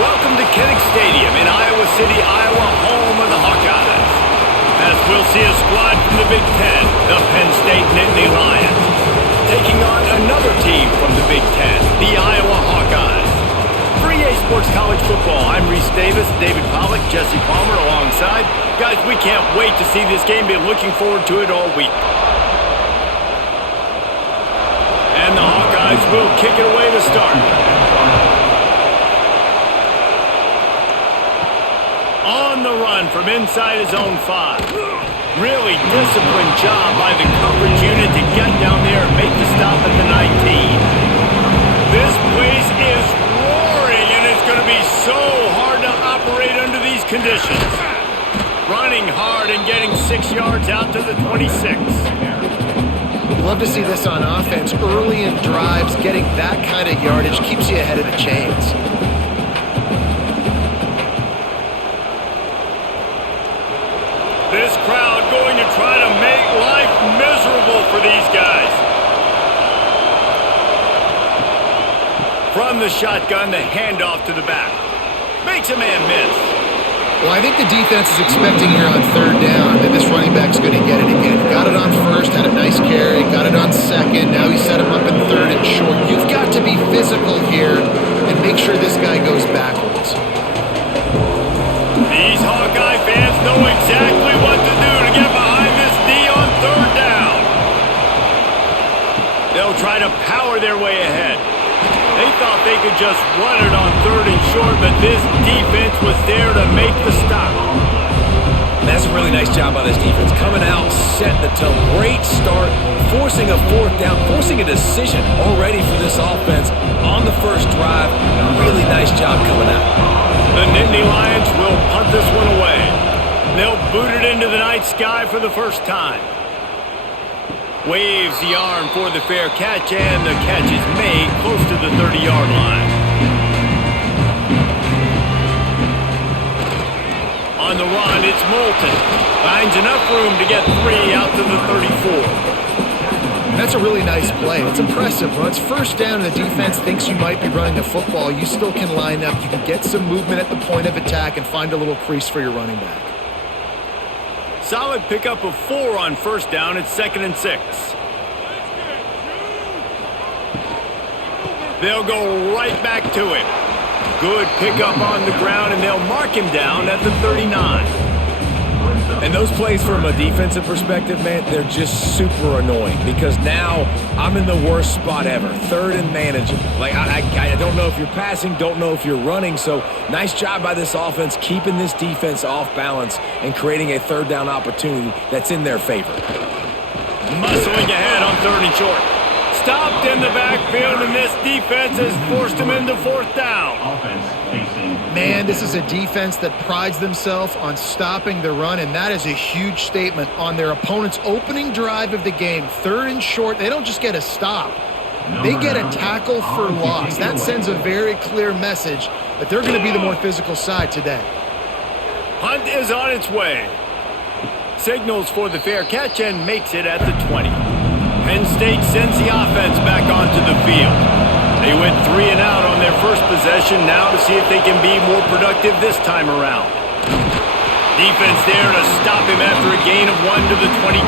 Welcome to Kinnick Stadium in Iowa City, Iowa, home of the Hawkeyes. As we'll see a squad from the Big Ten, the Penn State Nittany Lions, taking on another team from the Big Ten, the Iowa Hawkeyes. For EA Sports College Football, I'm Reese Davis, David Pollack, Jesse Palmer alongside. Guys, we can't wait to see this game. Been looking forward to it all week. And the Hawkeyes will kick it away to start. On the run from inside his own 5. Really disciplined job by the coverage unit to get down there and make the stop at the 19. This place is roaring, and it's going to be so hard to operate under these conditions. Running hard and getting 6 yards out to the 26. Love to see this on offense. Early in drives, getting that kind of yardage keeps you ahead of the chains. This crowd going to try to make life miserable for these guys. From the shotgun, the handoff to the back. Makes a man miss. Well, I think the defense is expecting here on third down that this running back's going to get it again. Got it on first, had a nice carry, got it on second. Now he set him up in third and short. You've got to be physical here and make sure this guy goes backwards. These Hawkeye fans know exactly what to do to get behind this D on third down. They'll try to power their way ahead. They thought they could just run it on third and short, but this defense was there to make the stop. That's a really nice job by this defense. Coming out, setting the tone. Great start, forcing a fourth down, forcing a decision already for this offense on the first drive. Really nice job coming out. The Nittany Lions will punt this one away. They'll boot it into the night sky for the first time. Waves the arm for the fair catch, and the catch is made close to the 30-yard line. On the run, it's Moulton. Finds enough room to get 3 out to the 34. That's a really nice play. It's impressive. When it's first down and the defense thinks you might be running the football, you still can line up. You can get some movement at the point of attack and find a little crease for your running back. Solid pickup of 4 on first down. It's 2nd and 6. They'll go right back to it. Good pickup on the ground, and they'll mark him down at the 39. And those plays from a defensive perspective, man, they're just super annoying because now I'm in the worst spot ever. Third and manageable. Like, I don't know if you're passing, don't know if you're running. So nice job by this offense keeping this defense off balance and creating a third down opportunity that's in their favor. Muscling ahead on third and short. Stopped in the backfield, and this defense has forced him into fourth down. Man, this is a defense that prides themselves on stopping the run, and that is a huge statement on their opponent's opening drive of the game. Third and short, they don't just get a stop. They get a tackle for loss. That sends a very clear message that they're going to be the more physical side today. Punt is on its way. Signals for the fair catch and makes it at the 20. Penn State sends the offense back onto the field. They went 3 and out on their first possession, now to see if they can be more productive this time around. Defense there to stop him after a gain of 1 to the 22.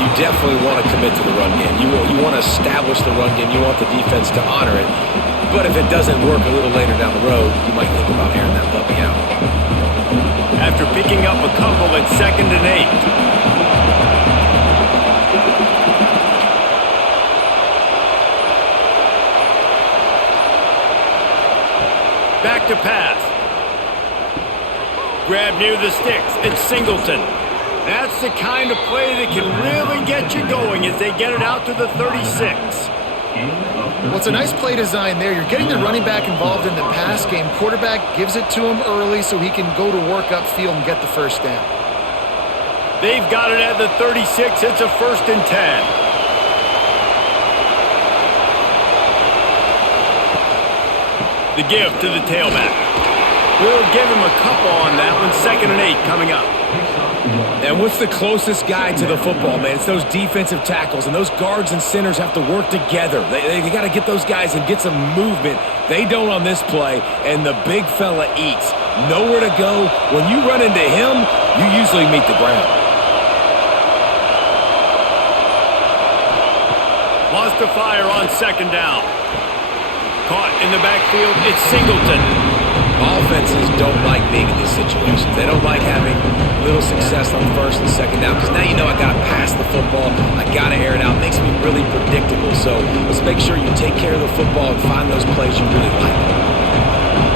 You definitely want to commit to the run game. You want to establish the run game. You want the defense to honor it. But if it doesn't work a little later down the road, you might think about airing that puppy out. After picking up a couple at 2nd and 8. Back to pass. Grab near the sticks. It's Singleton. That's the kind of play that can really get you going as they get it out to the 36. Well, it's a nice play design there. You're getting the running back involved in the pass game. Quarterback gives it to him early so he can go to work upfield and get the first down. They've got it at the 36. It's a 1st and 10. The give to the tailback. We'll give him a couple on that one. 2nd and 8 coming up. And what's the closest guy to the football, man? It's those defensive tackles, and those guards and centers have to work together. They got to get those guys and get some movement. They don't on this play, and the big fella eats. Nowhere to go. When you run into him, you usually meet the ground. Wants to fire on second down. Caught in the backfield, it's Singleton. Offenses don't like being in these situations. They don't like having little success on first and second down because now you know I got to pass the football. I got to air it out. It makes me really predictable. So let's make sure you take care of the football and find those plays you really like.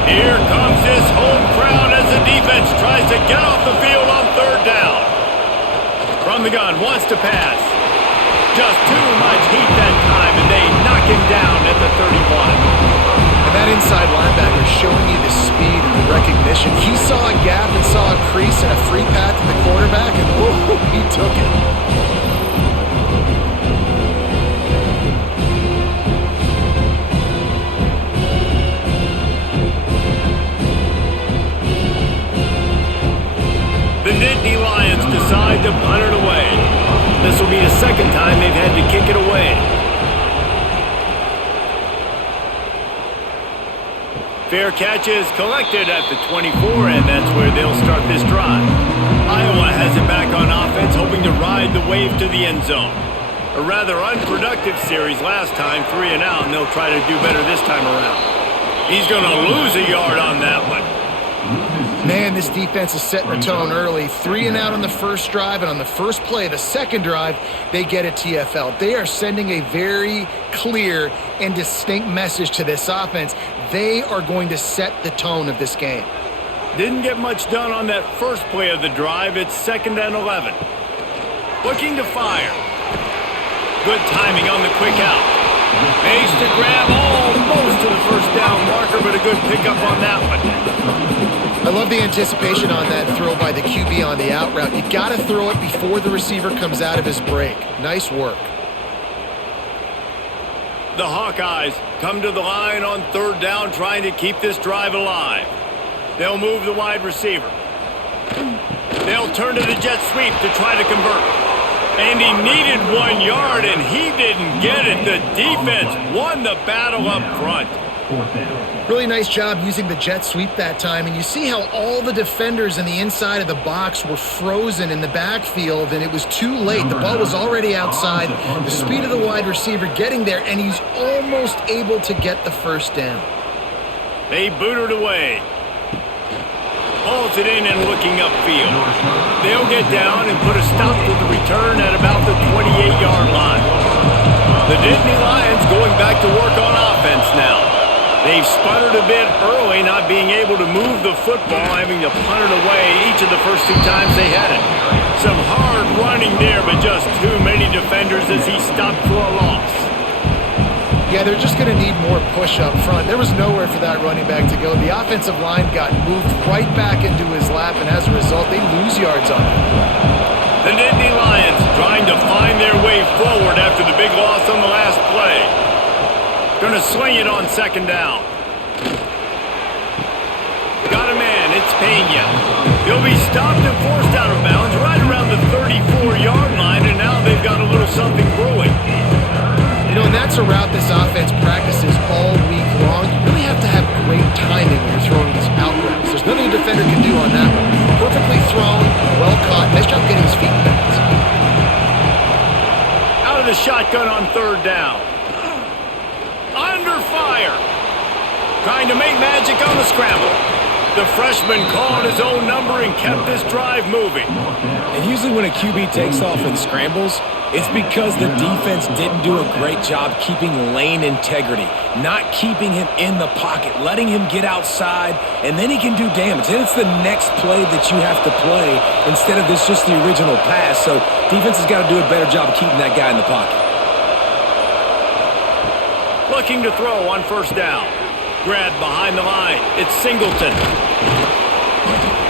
Here comes his home crowd as the defense tries to get off the field on third down. From the gun, wants to pass. Just too much heat that time, and they knock him down at the 31. And that inside linebacker is showing you the speed and the recognition. He saw a gap and saw a crease and a free path to the quarterback, and whoa, he took it. The Nittany Lions decide to punt it away. This will be the second time they've had to kick it away. Fair catch is collected at the 24, and that's where they'll start this drive. Iowa has it back on offense, hoping to ride the wave to the end zone. A rather unproductive series last time, 3 and out, and they'll try to do better this time around. He's going to lose a yard on that one. Man, this defense is setting the tone early. 3 and out on the first drive, and on the first play of the second drive, they get a TFL. They are sending a very clear and distinct message to this offense. They are going to set the tone of this game. Didn't get much done on that first play of the drive. It's 2nd and 11. Looking to fire. Good timing on the quick out. Makes to grab almost to the first down marker, but a good pickup on that one. I love the anticipation on that throw by the QB on the out route. You got to throw it before the receiver comes out of his break. Nice work. The Hawkeyes come to the line on third down, trying to keep this drive alive. They'll move the wide receiver. They'll turn to the jet sweep to try to convert. And he needed 1 yard, and he didn't get it. The defense won the battle up front. Really nice job using the jet sweep that time, and you see how all the defenders in the inside of the box were frozen in the backfield, and it was too late. The ball was already outside. The speed of the wide receiver getting there, and he's almost able to get the first down. They boot it away. Hauls it in and looking upfield. They'll get down and put a stop to the return at about the 28-yard line. The Nittany Lions going back to work on offense now. They've sputtered a bit early, not being able to move the football, having to punt it away each of the first 2 times they had it. Some hard running there, but just too many defenders as he stopped for a loss. Yeah, they're just going to need more push up front. There was nowhere for that running back to go. The offensive line got moved right back into his lap, and as a result, they lose yards on it. The Nittany Lions trying to find their way forward after the big loss on the last play. Going to swing it on second down. Got a man, it's Pena. He'll be stopped and forced out of bounds right around the 34-yard line, and now they've got a little something brewing. You know, and that's a route this offense practices all week long. You really have to have great timing when you're throwing these out routes. There's nothing a defender can do on that one. Perfectly thrown, well caught. Nice job getting his feet in bounds. Out of the shotgun on third down. Under fire. Trying to make magic on the scramble. The freshman called his own number and kept this drive moving. And usually when a QB takes off and scrambles, it's because the defense didn't do a great job keeping lane integrity, not keeping him in the pocket, letting him get outside, and then he can do damage. Then it's the next play that you have to play instead of this just the original pass. So defense has got to do a better job of keeping that guy in the pocket. Looking to throw on first down. Grabbed behind the line. It's Singleton.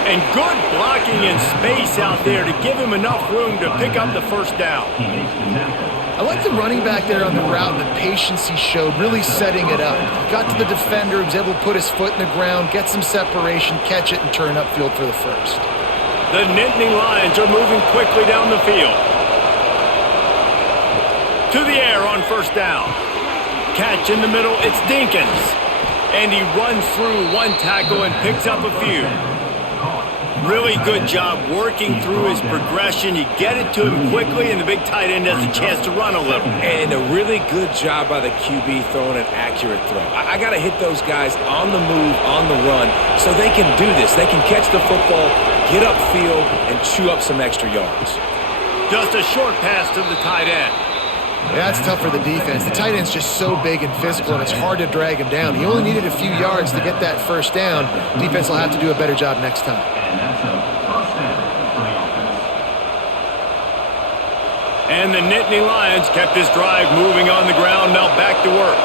And good blocking in space out there to give him enough room to pick up the first down. I like the running back there on the route and the patience he showed, really setting it up. Got to the defender, was able to put his foot in the ground, get some separation, catch it, and turn upfield for the first. The Nittany Lions are moving quickly down the field. To the air on first down. Catch in the middle, it's Dinkins. And he runs through one tackle and picks up a few. Really good job working through his progression. You get it to him quickly, and the big tight end has a chance to run a little. And a really good job by the QB throwing an accurate throw. I got to hit those guys on the move, on the run, so they can do this. They can catch the football, get upfield, and chew up some extra yards. Just a short pass to the tight end. Yeah, it's tough for the defense. The tight end's just so big and physical, and it's hard to drag him down. He only needed a few yards to get that first down. Defense will have to do a better job next time. And the Nittany Lions kept this drive moving on the ground. Now back to work.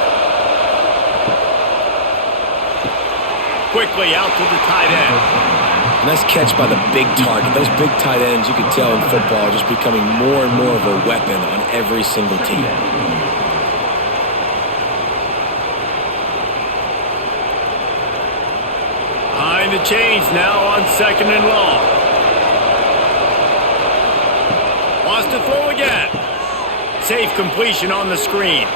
Quickly out to the tight end. Nice catch by the big target. Those big tight ends, you can tell in football, are just becoming more and more of a weapon on every single team. Behind the chains now on second and long. Wants to throw again. Safe completion on the screen.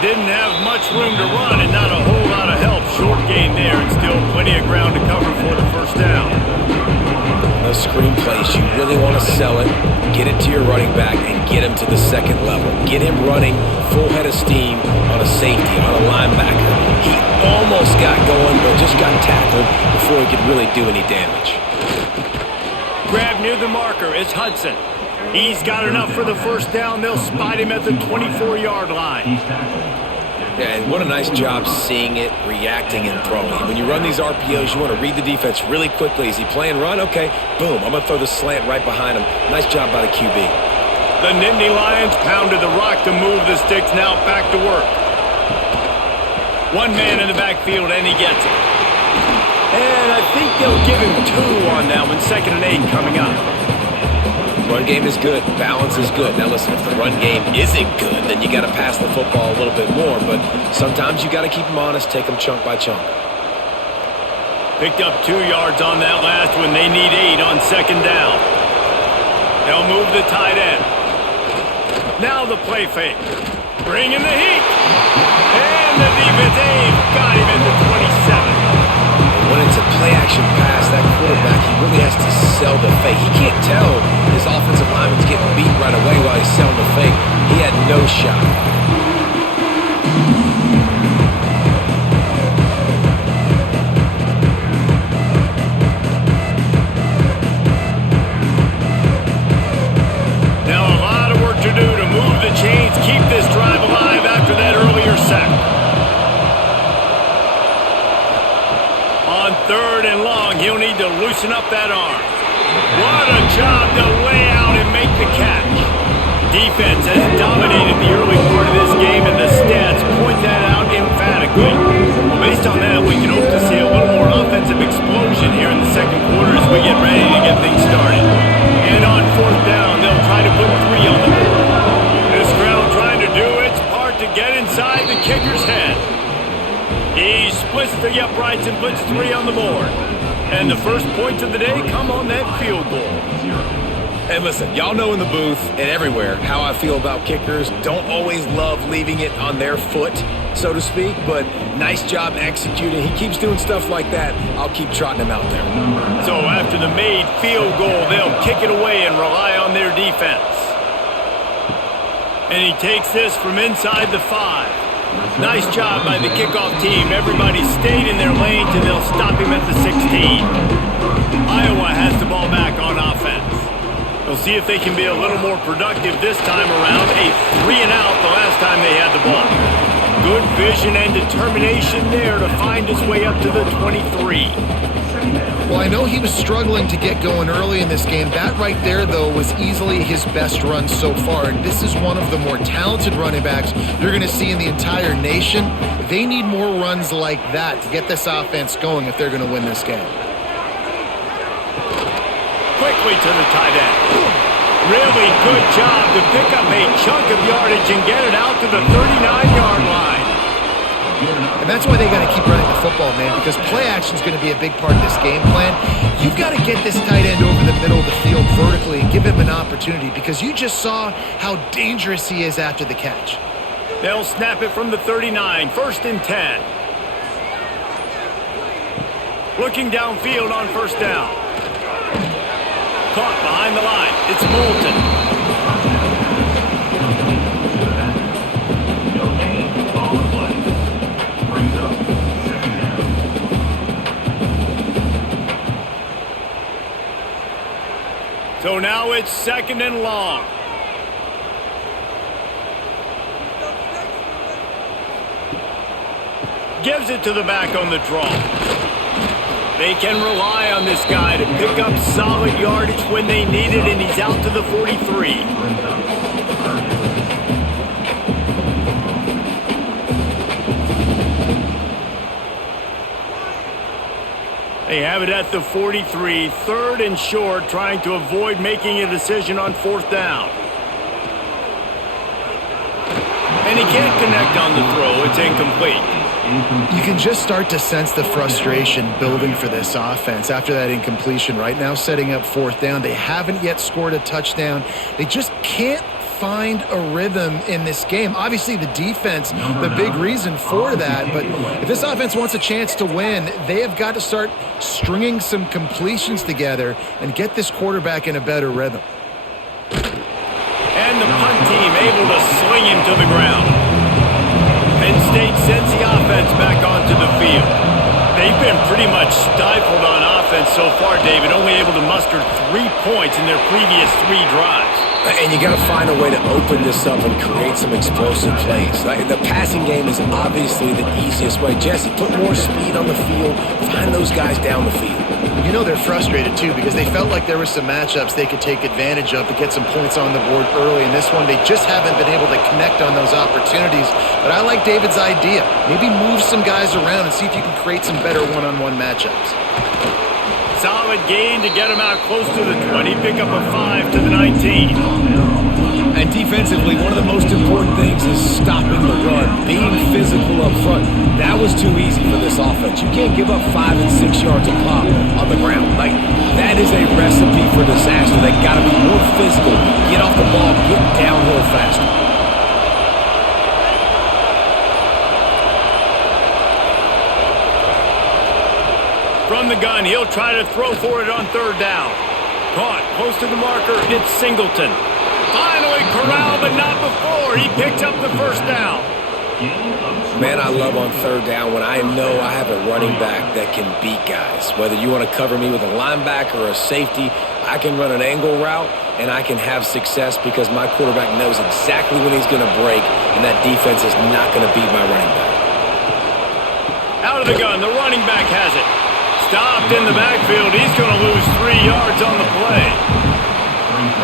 Didn't have much room to run and not a whole lot of help. Short gain there and still plenty of ground to cover for the first down. Those screen plays, you really want to sell it, get it to your running back, and get him to the second level. Get him running full head of steam on a safety, on a linebacker. He almost got going, but just got tackled before he could really do any damage. Grab near the marker is Hudson. He's got enough for the first down. They'll spot him at the 24-yard line. Yeah, and what a nice job seeing it, reacting, and throwing. When you run these RPOs, you want to read the defense really quickly. Is he playing run? Okay, boom, I'm going to throw the slant right behind him. Nice job by the QB. The Nittany Lions pounded the rock to move the sticks. Now back to work. One man in the backfield, and he gets it. And I think they'll give him 2 on that one. 2nd and 8 coming up. Run game is good. Balance is good. Now listen, if the run game isn't good, then you got to pass the football a little bit more. But sometimes you got to keep them honest, take them chunk by chunk. Picked up 2 yards on that last one. They need 8 on second down. They'll move the tight end. Now the play fake. Bring in the heat. And the defense got him at the 27. When it's a play-action pass, that quarterback, he really has to sell the fake. He can't tell his offensive lineman's getting beat right away while he's selling the fake. He had no shot. Now a lot of work to do to move the chains, keep this drive alive after that earlier sack. On 3rd and long, he'll need to loosen up that arm. What a job to lay out and make the catch. Defense has dominated the early part of this game, and the stats point that out emphatically. Well, based on that, we can hope to see a little more offensive explosion here in the second quarter as we get ready to get things started. And on 4th down, they'll try to put 3 on the board. This crowd trying to do its part to get inside the kicker's head. He splits the uprights and puts 3 on the board. And the first points of the day come on that field goal. And listen, y'all know in the booth and everywhere how I feel about kickers. Don't always love leaving it on their foot, so to speak, but nice job executing. He keeps doing stuff like that. I'll keep trotting him out there. So after the made field goal, they'll kick it away and rely on their defense. And he takes this from inside the 5. Nice job by the kickoff team. Everybody stayed in their lanes, and they'll stop him at the 16. Iowa has the ball back on offense. They'll see if they can be a little more productive this time around. A 3-and-out the last time they had the ball. Good vision and determination there to find his way up to the 23. Well, I know he was struggling to get going early in this game. That right there, though, was easily his best run so far. And this is one of the more talented running backs you're going to see in the entire nation. They need more runs like that to get this offense going if they're going to win this game. Quickly to the tight end. Really good job to pick up a chunk of yardage and get it out to the 39-yard line. And that's why they got to keep running the football, man, because play action is going to be a big part of this game plan. You've got to get this tight end over the middle of the field vertically and give him an opportunity, because you just saw how dangerous he is after the catch. They'll snap it from the 39, 1st and 10. Looking downfield on 1st down. Caught behind the line. It's Moulton. So now it's 2nd and long. Gives it to the back on the draw. They can rely on this guy to pick up solid yardage when they need it, and he's out to the 43. They have it at the 43, 3rd and short, trying to avoid making a decision on 4th down. And he can't connect on the throw. It's incomplete. You can just start to sense the frustration building for this offense after that incompletion. Right now, setting up 4th down. They haven't yet scored a touchdown. They just can't find a rhythm in this game. Obviously, the defense, the big reason for that. But if this offense wants a chance to win, they have got to start stringing some completions together and get this quarterback in a better rhythm. And the punt team able to sling him to the ground. Penn State sends the offense back onto the field. They've been pretty much stifled on offense so far, David, only able to muster 3 points in their previous 3 drives. And you got to find a way to open this up and create some explosive plays. Like, the passing game is obviously the easiest way. Jesse, put more speed on the field. Find those guys down the field. You know they're frustrated, too, because they felt like there were some matchups they could take advantage of to get some points on the board early. In this one, they just haven't been able to connect on those opportunities. But I like David's idea. Maybe move some guys around and see if you can create some better one-on-one matchups. Solid gain to get him out close to the 20. Pick up a 5 to the 19. And defensively, one of the most important things is stopping the run, being physical up front. That was too easy for this offense. You can't give up 5 and 6 yards a pop on the ground. Like, that is a recipe for disaster. They got to be more physical, get off the ball, get downhill faster. From the gun, he'll try to throw for it on 3rd down. Caught close to the marker. It's Singleton. Finally corralled, but not before. He picks up the 1st down. Man, I love on 3rd down when I know I have a running back that can beat guys. Whether you want to cover me with a linebacker or a safety, I can run an angle route, and I can have success because my quarterback knows exactly when he's going to break, and that defense is not going to beat my running back. Out of the gun, the running back has it. Stopped in the backfield. He's going to lose 3 yards on the play.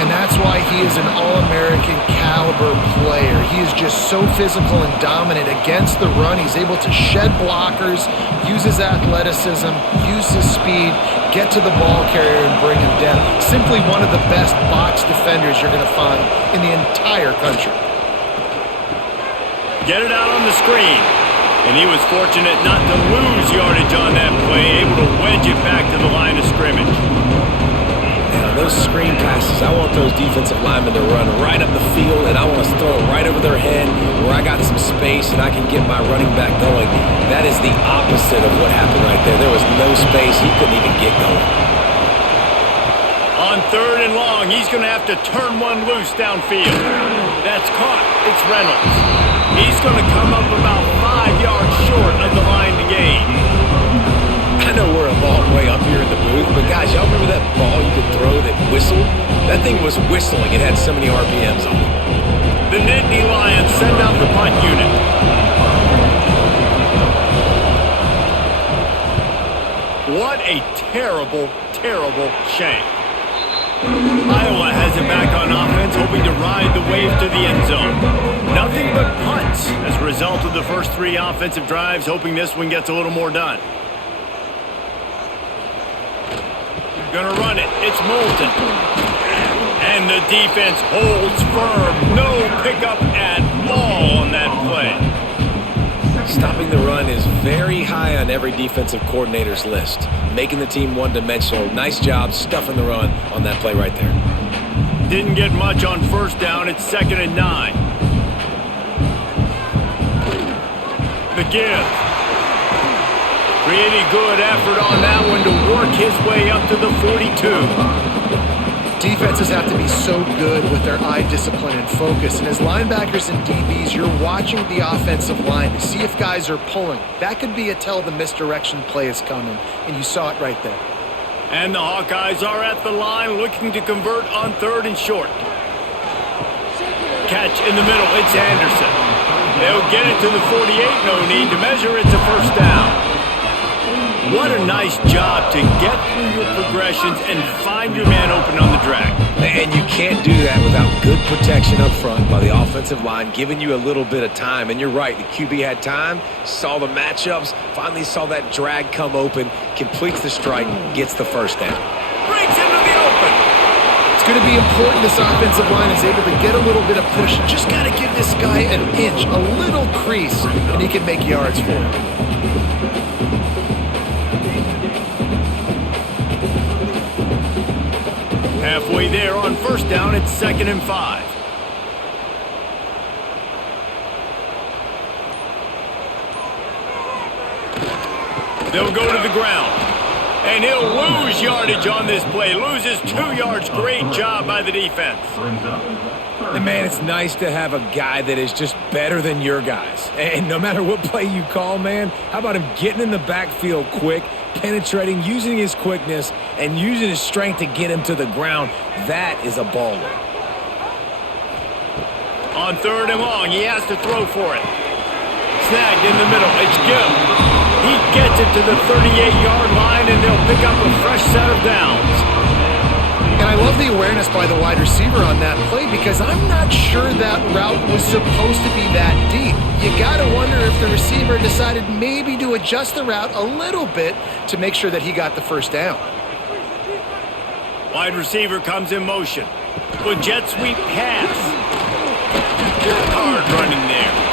And that's why he is an All-American caliber player. He is just so physical and dominant against the run. He's able to shed blockers, use his athleticism, use his speed, get to the ball carrier and bring him down. Simply one of the best box defenders you're going to find in the entire country. Get it out on the screen. And he was fortunate not to lose yardage on that play, able to wedge it back to the line of scrimmage. Now, those screen passes, I want those defensive linemen to run right up the field, and I want to throw it right over their head where I got some space and I can get my running back going. That is the opposite of what happened right there. There was no space. He couldn't even get going. On 3rd and long, he's going to have to turn one loose downfield. That's caught. It's Reynolds. He's going to come up about 5 yards short of the line to gain. I know we're a long way up here in the booth, but guys, y'all remember that ball you could throw that whistled? That thing was whistling. It had so many RPMs on it. The Nittany Lions send out the punt unit. What a terrible, terrible shame. Iowa has it back on offense, hoping to ride the wave to the end zone. Nothing but punts as a result of the first 3 offensive drives, hoping this one gets a little more done. Gonna run it. It's Moulton. And the defense holds firm. No pickup at all on that play. Stopping the run is very high on every defensive coordinator's list. Making the team one-dimensional. Nice job stuffing the run on that play right there. Didn't get much on first down. It's 2nd and 9. The give. Pretty good effort on that one to work his way up to the 42. Defenses have to be so good with their eye discipline and focus. And as linebackers and DBs, you're watching the offensive line to see if guys are pulling. That could be a tell the misdirection play is coming, and you saw it right there. And the Hawkeyes are at the line looking to convert on 3rd and short. Catch in the middle. It's Anderson. They'll get it to the 48. No need to measure. It's a first down. What a nice job to get through your progressions and find your man open on the drag. And you can't do that without good protection up front by the offensive line, giving you a little bit of time. And you're right, the QB had time, saw the matchups, finally saw that drag come open, completes the strike, gets the first down. Breaks into the open. It's going to be important this offensive line is able to get a little bit of push. Just got to give this guy an inch, a little crease, and he can make yards for it. Halfway there on first down, it's 2nd and 5. They'll go to the ground. And he'll lose yardage on this play. Loses 2 yards. Great job by the defense. And man, it's nice to have a guy that is just better than your guys. And no matter what play you call, man, how about him getting in the backfield quick, penetrating, using his quickness, and using his strength to get him to the ground. That is a baller. On 3rd and long, he has to throw for it. Snagged in the middle. It's Gill. He gets it to the 38-yard line, and they'll pick up a fresh set of downs. And I love the awareness by the wide receiver on that play because I'm not sure that route was supposed to be that deep. You got to wonder if the receiver decided maybe to adjust the route a little bit to make sure that he got the first down. Wide receiver comes in motion. With jet sweep pass. Hard running there.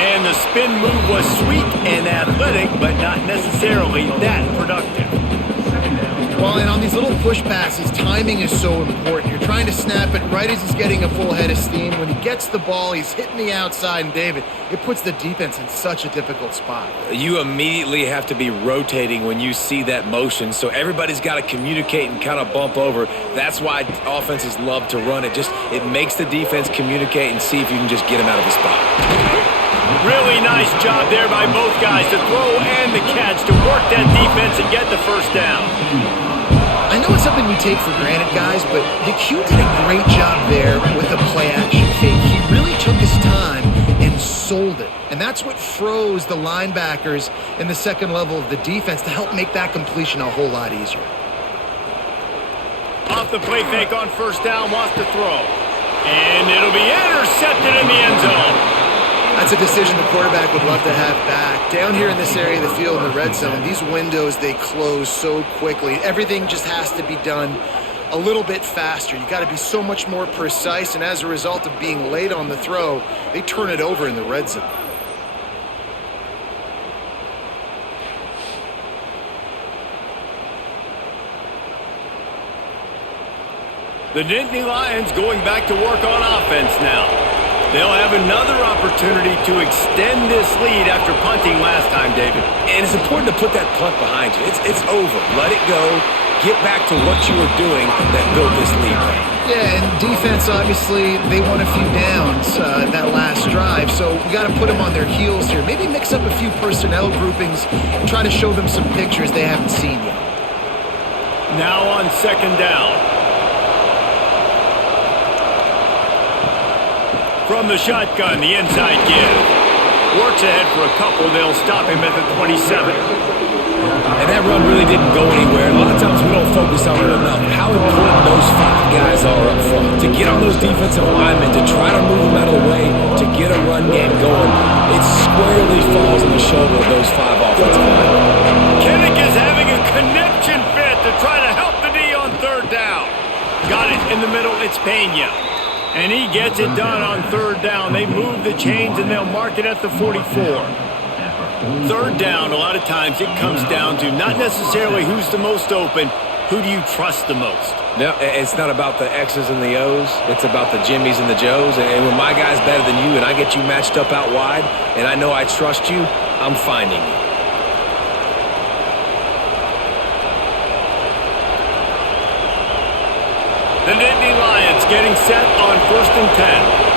And the spin move was sweet and athletic, but not necessarily that productive. Well, and on these little push passes, timing is so important. You're trying to snap it right as he's getting a full head of steam. When he gets the ball, he's hitting the outside, and David, it puts the defense in such a difficult spot. You immediately have to be rotating when you see that motion, so everybody's got to communicate and kind of bump over. That's why offenses love to run it. It makes the defense communicate and see if you can just get him out of the spot. Really nice job there by both guys to throw and the catch to work that defense and get the first down. I know it's something we take for granted, guys, but the Q did a great job there with the play-action fake. He really took his time and sold it. And that's what froze the linebackers in the second level of the defense to help make that completion a whole lot easier. Off the play fake on first down, wants to throw. And it'll be intercepted in the end zone. That's a decision the quarterback would love to have back. Down here in this area of the field in the red zone, these windows, they close so quickly. Everything just has to be done a little bit faster. You got to be so much more precise, and as a result of being late on the throw, they turn it over in the red zone. The Nittany Lions going back to work on offense now. They'll have another opportunity to extend this lead after punting last time, David. And it's important to put that punt behind you. It's over. Let it go. Get back to what you were doing that built this lead. Yeah, and defense, obviously, they won a few downs that last drive, so we got to put them on their heels here. Maybe mix up a few personnel groupings and try to show them some pictures they haven't seen yet. Now on second down. From the shotgun, the inside give. Works ahead for a couple. They'll stop him at the 27. And that run really didn't go anywhere. A lot of times we don't focus on it enough. How important those 5 guys are up front. To get on those defensive linemen, to try to move them out of the way, to get a run game going. It squarely falls on the shoulder of those 5 offensive linemen. Kinnick is having a connection fit to try to help the D on third down. Got it in the middle. It's Pena. And he gets it done on third down. They move the chains, and they'll mark it at the 44. Third down, a lot of times it comes down to not necessarily who's the most open, who do you trust the most? No, it's not about the X's and the O's. It's about the Jimmies and the Joes. And when my guy's better than you and I get you matched up out wide and I know I trust you, I'm finding you. The Nittany Lions getting set on 1st and 10.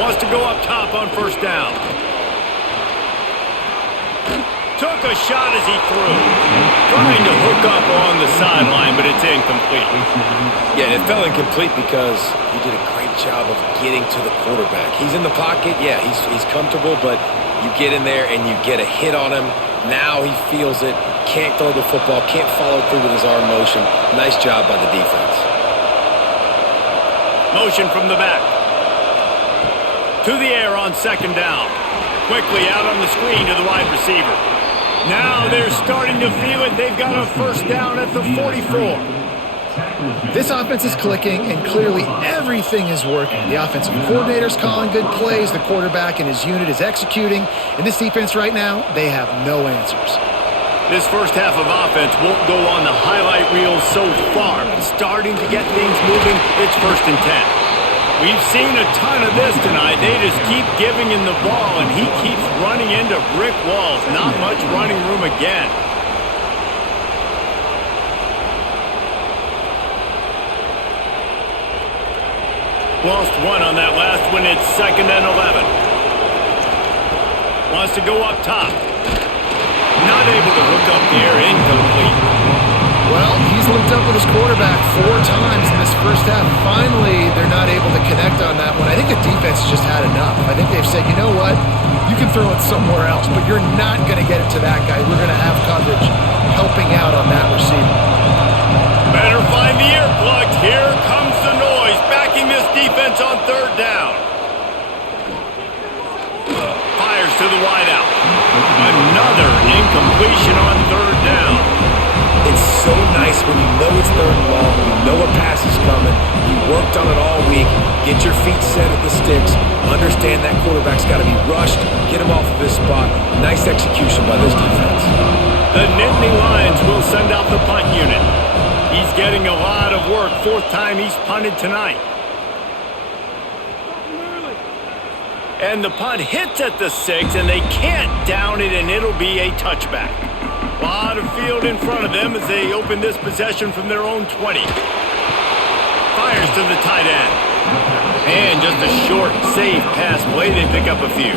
Wants to go up top on 1st down. Took a shot as he threw. Trying to hook up on the sideline, but it's incomplete. Yeah, it fell incomplete because he did a great job of getting to the quarterback. He's in the pocket. Yeah, he's comfortable, but you get in there and you get a hit on him. Now he feels it. Can't throw the football. Can't follow through with his arm motion. Nice job by the defense. Motion from the back. To the air on 2nd down. Quickly out on the screen to the wide receiver. Now they're starting to feel it. They've got a 1st down at the 44. This offense is clicking, and clearly everything is working. The offensive coordinator's calling good plays. The quarterback and his unit is executing. And this defense right now, they have no answers. This first half of offense won't go on the highlight reel so far. But starting to get things moving, it's 1st and 10. We've seen a ton of this tonight. They just keep giving him the ball, and he keeps running into brick walls. Not much running room again. Lost one on that last one. It's 2nd and 11. Wants to go up top. Not able to hook up there. Incomplete. Well, he's linked up with his quarterback 4 times in this first half. Finally, they're not able to connect on that one. I think the defense just had enough. I think they've said, you know what? You can throw it somewhere else, but you're not going to get it to that guy. We're going to have coverage helping out on that receiver. Better find the earplugs. Here comes the noise, backing this defense on 3rd down. Fires to the wideout. Another incompletion on 3rd down. It's so nice when you know it's 3rd and long, you know a pass is coming, you worked on it all week, get your feet set at the sticks, understand that quarterback's got to be rushed, get him off of this spot. Nice execution by this defense. The Nittany Lions will send out the punt unit. He's getting a lot of work. 4th time he's punted tonight. And the punt hits at the 6, and they can't down it, and it'll be a touchback. A lot of field in front of them as they open this possession from their own 20. Fires to the tight end. And just a short, safe pass play. They pick up a few.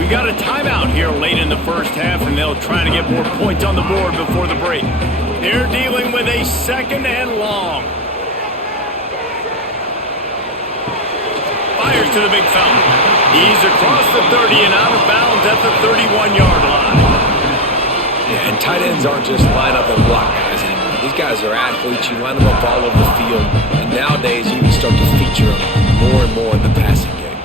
We got a timeout here late in the first half, and they'll try to get more points on the board before the break. They're dealing with a 2nd and long. Fires to the big fella. He's across the 30 and out of bounds at the 31-yard line. Yeah, and tight ends aren't just line up and block guys anymore. These guys are athletes. You line them up all over the field. And nowadays, you can start to feature them more and more in the passing game.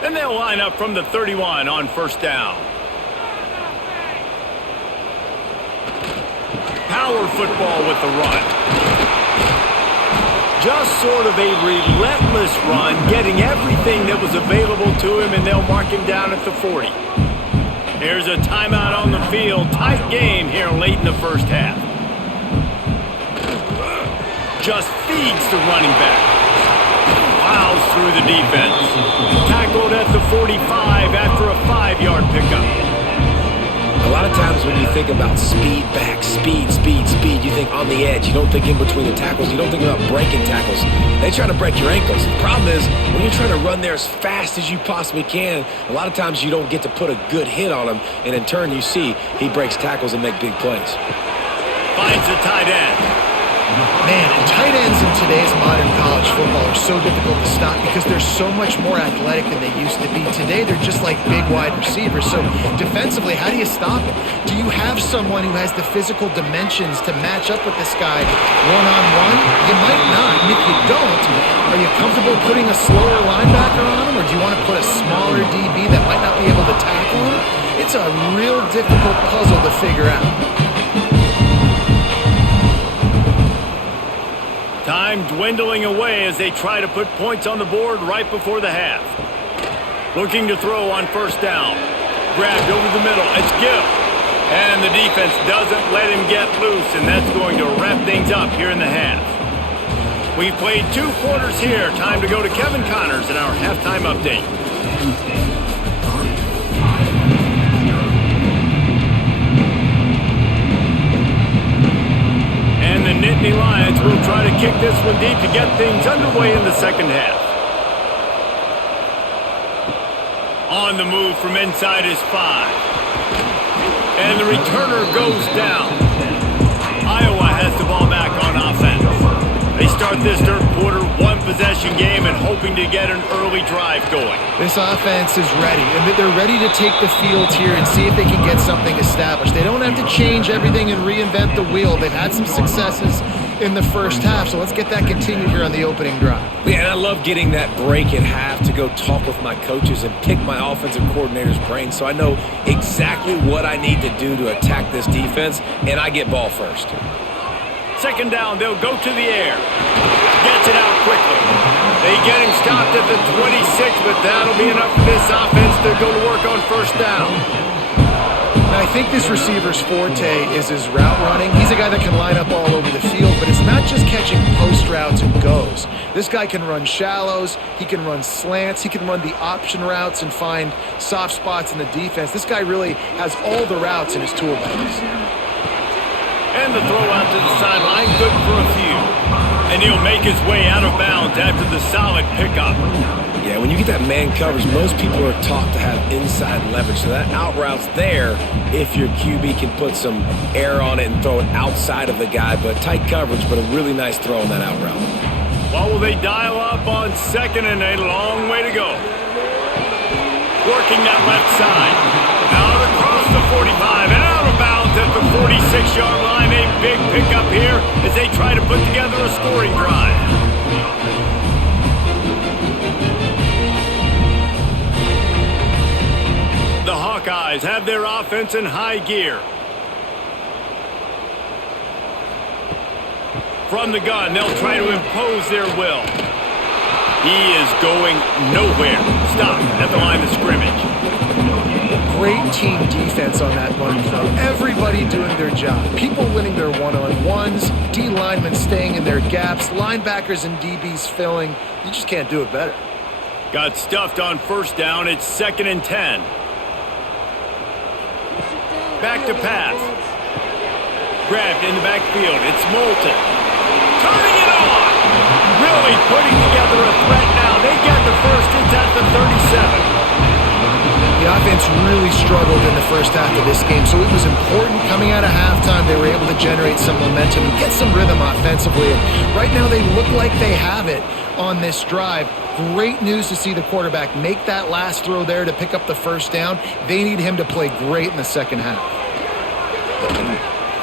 Then they'll line up from the 31 on 1st down. Power football with the run. Just sort of a relentless run, getting everything that was available to him, and they'll mark him down at the 40. Here's a timeout on the field. Tight game here late in the first half. Just feeds the running back. Plows through the defense. Tackled at the 45 after a 5-yard pickup. A lot of times when you think about speed back, speed, you think on the edge. You don't think in between the tackles. You don't think about breaking tackles. They try to break your ankles. The problem is when you're trying to run there as fast as you possibly can, a lot of times you don't get to put a good hit on him, and in turn you see he breaks tackles and make big plays. Finds the tight end. Man, and tight ends in today's modern college football are so difficult to stop because they're so much more athletic than they used to be. Today, they're just like big wide receivers. So defensively, how do you stop it? Do you have someone who has the physical dimensions to match up with this guy one-on-one? You might not. And if you don't, are you comfortable putting a slower linebacker on him, or do you want to put a smaller DB that might not be able to tackle him? It's a real difficult puzzle to figure out. Time Time dwindling away as they try to put points on the board right before the half. Looking to throw on first down. Grabbed over the middle. It's Gill. And the defense doesn't let him get loose, and that's going to wrap things up here in the half. We've played 2 quarters here. Time to go to Kevin Connors in our halftime update. And the Nittany Lions will try to kick this one deep to get things underway in the second half. On the move from inside his 5. And the returner goes down. Iowa has the ball back on offense. They start this third quarter, 1-possession game and hoping to get an early drive going. This offense is ready, and they're ready to take the field here and see if they can get something established. They don't have to change everything and reinvent the wheel. They've had some successes in the first half, so let's get that continued here on the opening drive. Yeah, and I love getting that break at half to go talk with my coaches and pick my offensive coordinator's brain so I know exactly what I need to do to attack this defense, and I get ball first. Second down, they'll go to the air. Gets it out quickly. They get him stopped at the 26, but that'll be enough for this offense to go to work on first down. Now, I think this receiver's forte is his route running. He's a guy that can line up all over the field, but it's not just catching post routes and goes. This guy can run shallows, he can run slants, he can run the option routes and find soft spots in the defense. This guy really has all the routes in his tool bags. And the throw out to the sideline, good for a few. And he'll make his way out of bounds after the solid pickup. Yeah, when you get that man coverage, most people are taught to have inside leverage. So that out route's there if your QB can put some air on it and throw it outside of the guy. But tight coverage, but a really nice throw on that out route. Well, will they dial up on second and a long way to go? Working that left side. Out across the 45 and out of bounds at the 46-yard line. A big pickup here as they try to put together a scoring drive. The Hawkeyes have their offense in high gear. From the gun, they'll try to impose their will. He is going nowhere. Stop at the line of scrimmage. Great team defense on that run play. Everybody doing their job. People winning their one-on-ones, D linemen staying in their gaps, linebackers and DBs filling. You just can't do it better. Got stuffed on first down. It's 2nd and 10. Back to pass. Grabbed in the backfield. It's Moulton. Turning it on. Really putting together a threat now. They get the first. It's at the 37. The offense really struggled in the first half of this game, so it was important coming out of halftime they were able to generate some momentum and get some rhythm offensively. And right now they look like they have it on this drive. Great news to see the quarterback make that last throw there to pick up the first down. They need him to play great in the second half.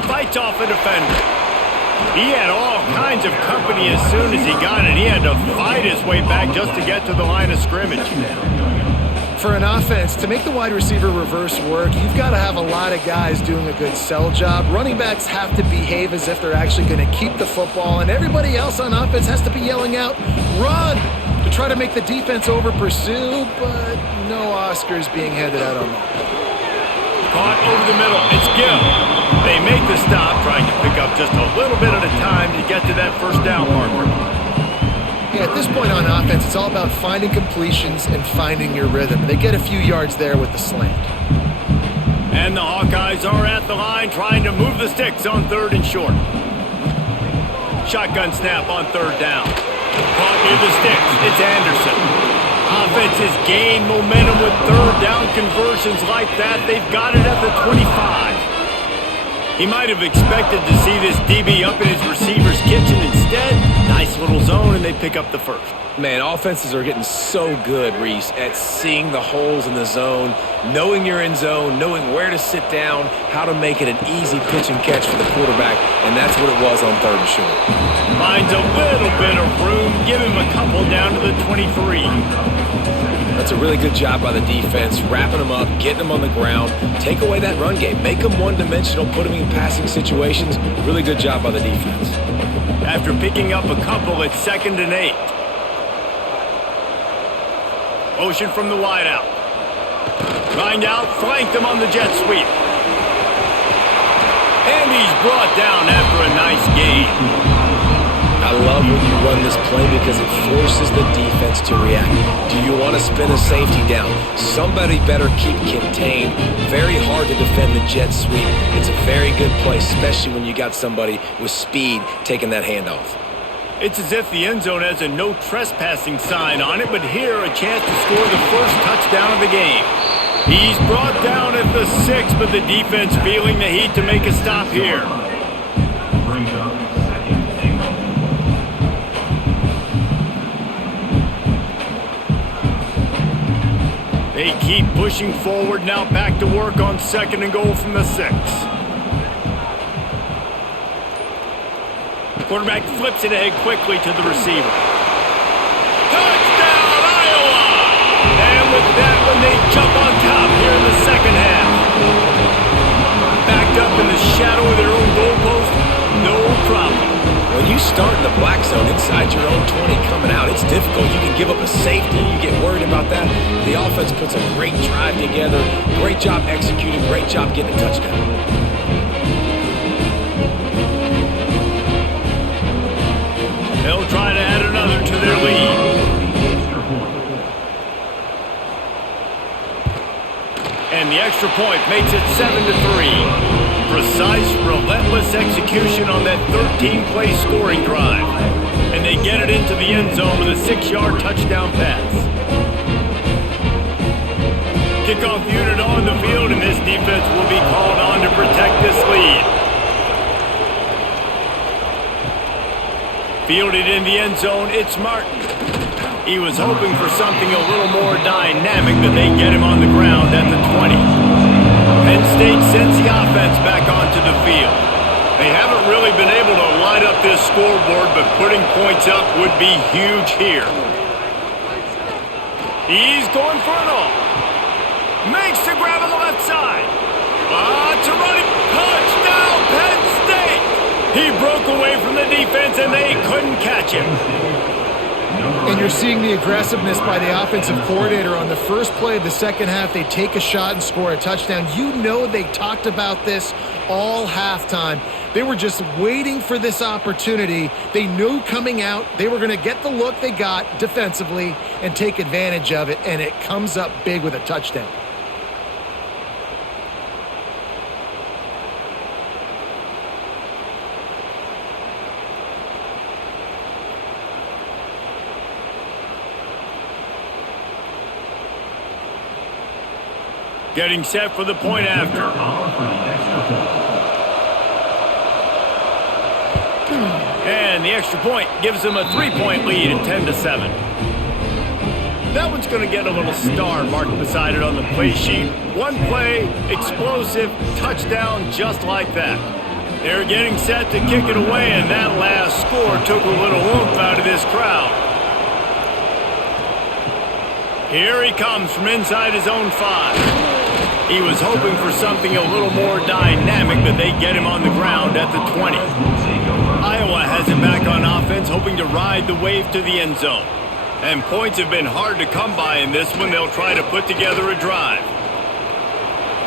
Fights off a defender. He had all kinds of company as soon as he got it. He had to fight his way back just to get to the line of scrimmage. For an offense, to make the wide receiver reverse work, you've got to have a lot of guys doing a good sell job. Running backs have to behave as if they're actually going to keep the football, and everybody else on offense has to be yelling out, "Run!" to try to make the defense over-pursue, but no Oscars being handed out on that. Caught over the middle. It's Gill. They make the stop, trying to pick up just a little bit at a time to get to that first down marker. Yeah, at this point on offense, it's all about finding completions and finding your rhythm. They get a few yards there with the slant. And the Hawkeyes are at the line trying to move the sticks on 3rd and short. Shotgun snap on 3rd down. Caught near the sticks. It's Anderson. Offense has gained momentum with 3rd down conversions like that. They've got it at the 25. He might have expected to see this DB up in his receiver's kitchen. Instead, nice little zone, and they pick up the first. Man, offenses are getting so good, Reese, at seeing the holes in the zone, knowing you're in zone, knowing where to sit down, how to make it an easy pitch and catch for the quarterback, and that's what it was on 3rd and short. Finds a little bit of room, give him a couple down to the 23. That's a really good job by the defense, wrapping them up, getting them on the ground, take away that run game, make them one-dimensional, put them in passing situations. Really good job by the defense. after picking up a couple at 2nd and 8. Motion from the wideout. Lined out, flanked him on the jet sweep. And he's brought down after a nice gain. I love when you run this play because it forces the defense to react. Do you want to spin a safety down? Somebody better keep contained. Very hard to defend the jet sweep. It's a very good play, especially when you got somebody with speed taking that handoff. It's as if the end zone has a no trespassing sign on it, but here a chance to score the first touchdown of the game. He's brought down at the 6, but the defense feeling the heat to make a stop here. They keep pushing forward, now back to work on 2nd and goal from the 6. Quarterback flips it ahead quickly to the receiver. Touchdown, Iowa! And with that one, they jump on top here in the 2nd half. Backed up in the shadow of their own goalpost, no problem. When you start in the black zone inside your own 20 coming out, it's difficult. You can give up a safety. You get worried about that. The offense puts a great drive together. Great job executing. Great job getting a touchdown. They'll try to add another to their lead. And the extra point makes it 7-3. Precise, relentless execution on that 13-play scoring drive. And they get it into the end zone with a 6-yard touchdown pass. Kickoff unit on the field, and this defense will be called on to protect this lead. Fielded in the end zone, it's Martin. He was hoping for something a little more dynamic, but they get him on the ground at the 20. Penn State sends the offense back onto the field. They haven't really been able to light up this scoreboard, but putting points up would be huge here. He's going for it all. Makes the grab on the left side. To run it. Touchdown, Penn State! He broke away from the defense, and they couldn't catch him. And you're seeing the aggressiveness by the offensive coordinator on the first play of the 2nd half. They take a shot and score a touchdown. You know they talked about this all halftime. They were just waiting for this opportunity. They knew coming out they were going to get the look they got defensively and take advantage of it, and it comes up big with a touchdown. Getting set for the point after. And the extra point gives them a 3-point lead at 10-7. That one's going to get a little star marked beside it on the play sheet. One play, explosive, touchdown just like that. They're getting set to kick it away, and that last score took a little oomph out of this crowd. Here he comes from inside his own 5. He was hoping for something a little more dynamic, but they get him on the ground at the 20. Iowa has it back on offense, hoping to ride the wave to the end zone. And points have been hard to come by in this one. They'll try to put together a drive.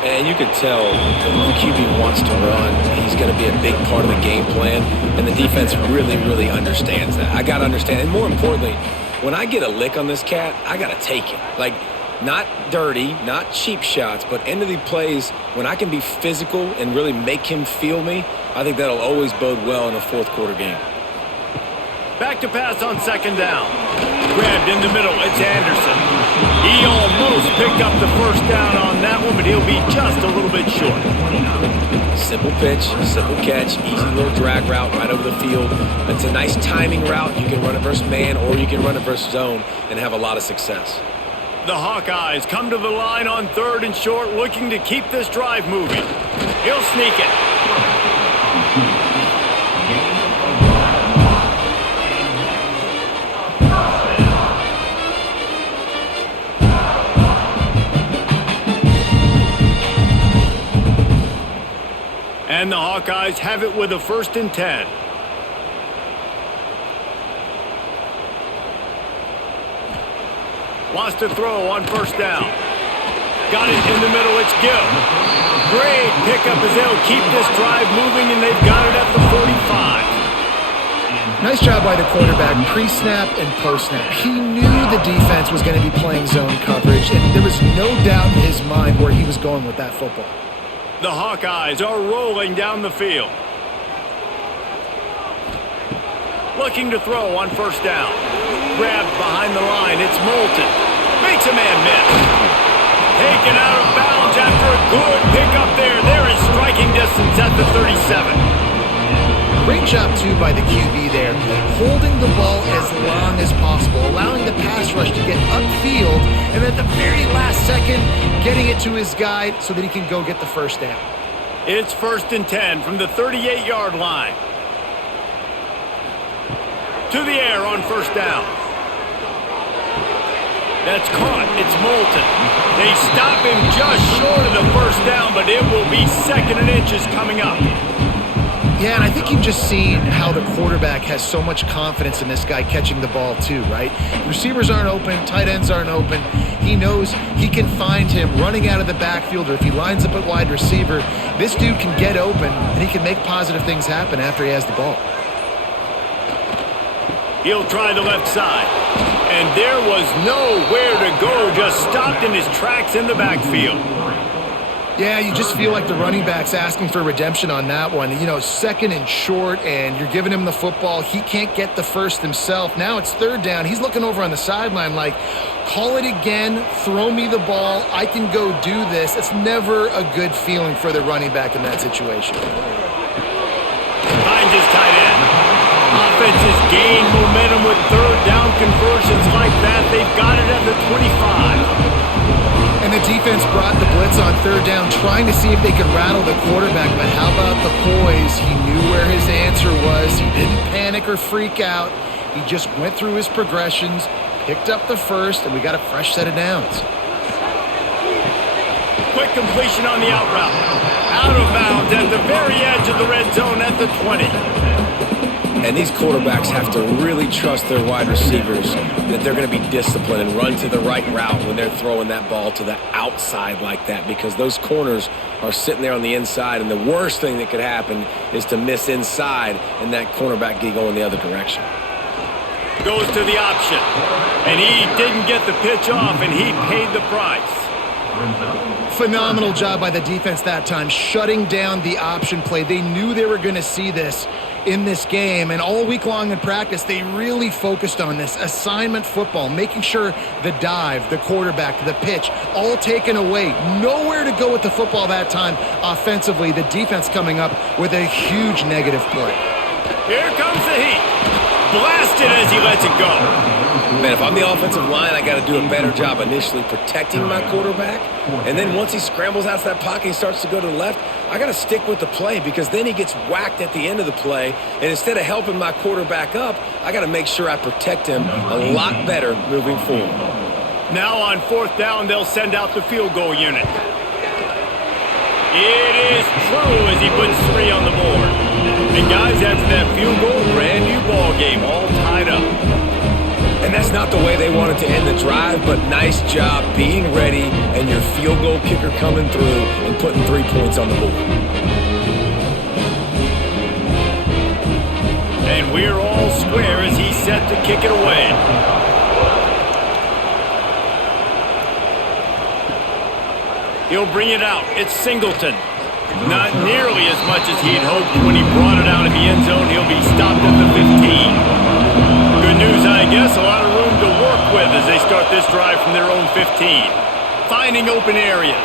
And you could tell the QB wants to run. He's going to be a big part of the game plan, and the defense really, really understands that. I got to understand, and more importantly, when I get a lick on this cat, I got to take it. Like, not dirty, not cheap shots, but end of the plays, when I can be physical and really make him feel me, I think that'll always bode well in a fourth-quarter game. Back to pass on 2nd down. Grabbed in the middle, it's Anderson. He almost picked up the first down on that one, but he'll be just a little bit short. Simple pitch, simple catch, easy little drag route right over the field. It's a nice timing route. You can run it versus man, or you can run it versus zone and have a lot of success. The Hawkeyes come to the line on 3rd and short, looking to keep this drive moving. He'll sneak it. And the Hawkeyes have it with a 1st and 10. Wants to throw on first down. Got it in the middle. It's Gill. Great pickup as they'll keep this drive moving, and they've got it at the 45. Nice job by the quarterback, pre-snap and post-snap. He knew the defense was going to be playing zone coverage, and there was no doubt in his mind where he was going with that football. The Hawkeyes are rolling down the field. Looking to throw on first down. Grabbed behind the line. It's Moulton. Makes a man miss. Taken out of bounds after a good pickup there. They're in striking distance at the 37. Great job, too, by the QB there, holding the ball as long as possible, allowing the pass rush to get upfield, and at the very last second, getting it to his guy so that he can go get the first down. It's 1st and 10 from the 38-yard line. To the air on first down. That's caught. It's Moulton. They stop him just short of the first down, but it will be 2nd and inches coming up. Yeah, and I think you've just seen how the quarterback has so much confidence in this guy catching the ball too, right? Receivers aren't open, tight ends aren't open. He knows he can find him running out of the backfield, or if he lines up at wide receiver, this dude can get open and he can make positive things happen after he has the ball. He'll try the left side. And there was nowhere to go, just stopped in his tracks in the backfield. Yeah, you just feel like the running back's asking for redemption on that one. You know, 2nd and short, and you're giving him the football. He can't get the first himself. Now it's 3rd down. He's looking over on the sideline like, call it again, throw me the ball, I can go do this. It's never a good feeling for the running back in that situation. Finds his tight end. Offenses gain momentum with 3rd down conversions like that. They've got it at the 25. And the defense brought the blitz on 3rd down, trying to see if they could rattle the quarterback. But how about the poise? He knew where his answer was. He didn't panic or freak out. He just went through his progressions, picked up the first, and we got a fresh set of downs. Quick completion on the out route. Out of bounds at the very edge of the red zone at the 20. And these quarterbacks have to really trust their wide receivers that they're going to be disciplined and run to the right route when they're throwing that ball to the outside like that, because those corners are sitting there on the inside, and the worst thing that could happen is to miss inside and that cornerback get going the other direction. Goes to the option, and he didn't get the pitch off, and he paid the price. Phenomenal job by the defense that time, shutting down the option play. They knew they were going to see this in this game, and all week long in practice, they really focused on this assignment football, making sure the dive, the quarterback, the pitch, all taken away. Nowhere to go with the football that time offensively. The defense coming up with a huge negative play. Here comes the heat. Blasted as he lets it go. Man, if I'm the offensive line, I got to do a better job initially protecting my quarterback. And then once he scrambles out of that pocket and starts to go to the left, I got to stick with the play, because then he gets whacked at the end of the play. And instead of helping my quarterback up, I got to make sure I protect him a lot better moving forward. Now on 4th down, they'll send out the field goal unit. It is true as he puts 3 on the board. And guys, after that field goal, brand new ball game, all tied up. And that's not the way they wanted to end the drive, but nice job being ready and your field goal kicker coming through and putting 3 points on the board. And we're all square as he's set to kick it away. He'll bring it out. It's Singleton. Not nearly as much as he'd hoped when he brought it out of the end zone. He'll be stopped at the 15. Good news, I guess. A lot of room to work with as they start this drive from their own 15. Finding open areas.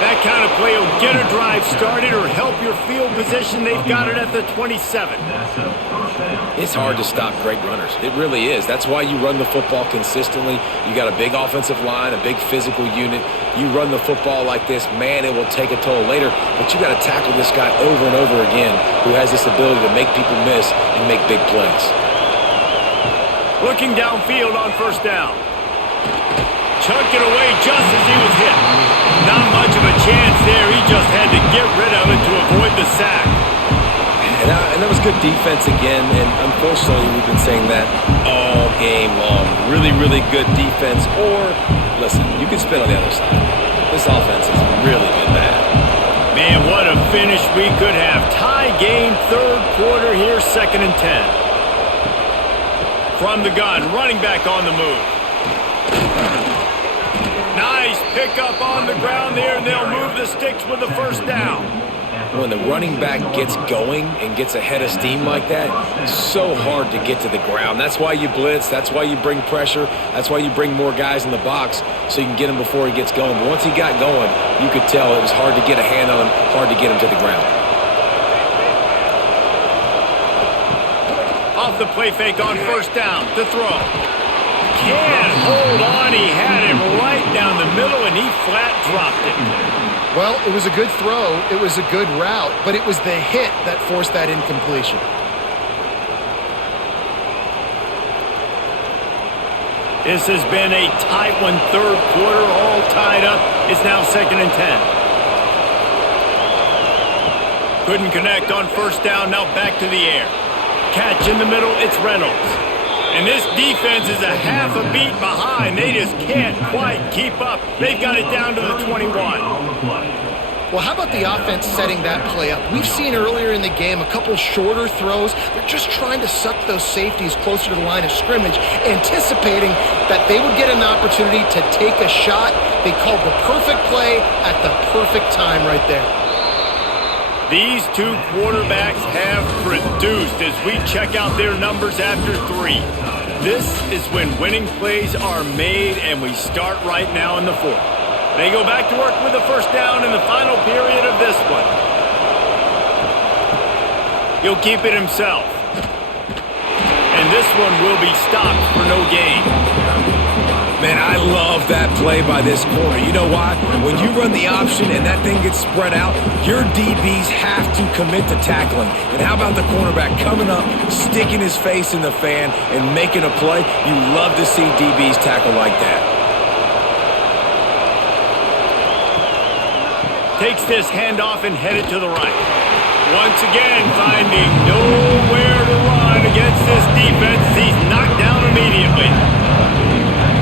That kind of play will get a drive started or help your field position. They've got it at the 27. It's hard to stop great runners. It really is. That's why you run the football consistently. You got a big offensive line, a big physical unit. You run the football like this, man, it will take a toll later. But you got to tackle this guy over and over again who has this ability to make people miss and make big plays. Looking downfield on 1st down. Chucked it away just as he was hit. Not much of a chance there. He just had to get rid of it to avoid the sack. And that was good defense again, and unfortunately we've been saying that all game long. Really, really good defense, or, listen, you can spin on the other side. This offense has really been bad. Man, what a finish we could have. Tie game, third quarter here, 2nd and 10. From the gun, running back on the move. Nice pickup on the ground there, and they'll move the sticks with the first down. When the running back gets going and gets ahead of steam like that, it's so hard to get to the ground. That's why you blitz. That's why you bring pressure. That's why you bring more guys in the box so you can get him before he gets going. But once he got going, you could tell it was hard to get a hand on him, hard to get him to the ground. Off the play fake on first down to throw. Can't hold on. He had him right down the middle, and he flat dropped it. Well, it was a good throw, it was a good route, but it was the hit that forced that incompletion. This has been a tight one, third quarter, all tied up. It's now 2nd and 10. Couldn't connect on first down, now back to the air. Catch in the middle, it's Reynolds. And this defense is a half a beat behind. They just can't quite keep up. They've got it down to the 21. Well, how about the offense setting that play up? We've seen earlier in the game a couple shorter throws. They're just trying to suck those safeties closer to the line of scrimmage, anticipating that they would get an opportunity to take a shot. They called the perfect play at the perfect time right there. These two quarterbacks have produced as we check out their numbers after 3. This is when winning plays are made, and we start right now in the 4th. They go back to work with the first down in the final period of this one. He'll keep it himself. And this one will be stopped for no gain. Man, I love that play by this corner. You know why? When you run the option and that thing gets spread out, your DBs have to commit to tackling. And how about the cornerback coming up, sticking his face in the fan, and making a play? You love to see DBs tackle like that. Takes this handoff and headed to the right. Once again, finding nowhere to run against this defense. He's knocked down immediately.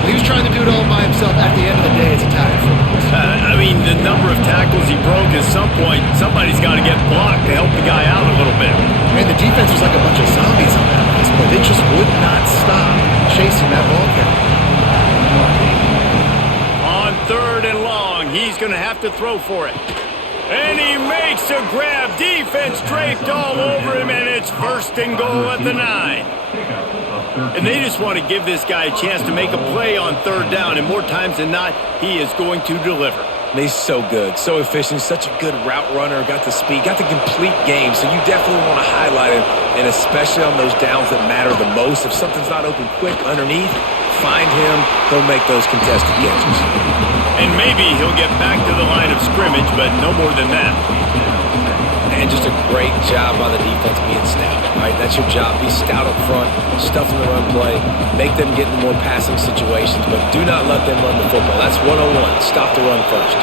He was trying to do it all by himself. At the end of the day, it's a tackle. I mean, the number of tackles he broke, at some point, somebody's got to get blocked to help the guy out a little bit. Man, the defense was like a bunch of zombies on that last play. They just would not stop chasing that ball carrier. On 3rd and long, he's going to have to throw for it. And he makes a grab. Defense draped all over him, and it's 1st and goal at the 9. And they just want to give this guy a chance to make a play on 3rd down, and more times than not, he is going to deliver. He's so good, so efficient, such a good route runner, got the speed, got the complete game, so you definitely want to highlight him, and especially on those downs that matter the most. If something's not open quick underneath, find him, he'll make those contested catches. And maybe he'll get back to the line of scrimmage, but no more than that. And just a great job by the defense being stout, right? That's your job. Be stout up front, stuff in the run play, make them get in more passing situations, but do not let them run the football. That's 101. Stop the run first.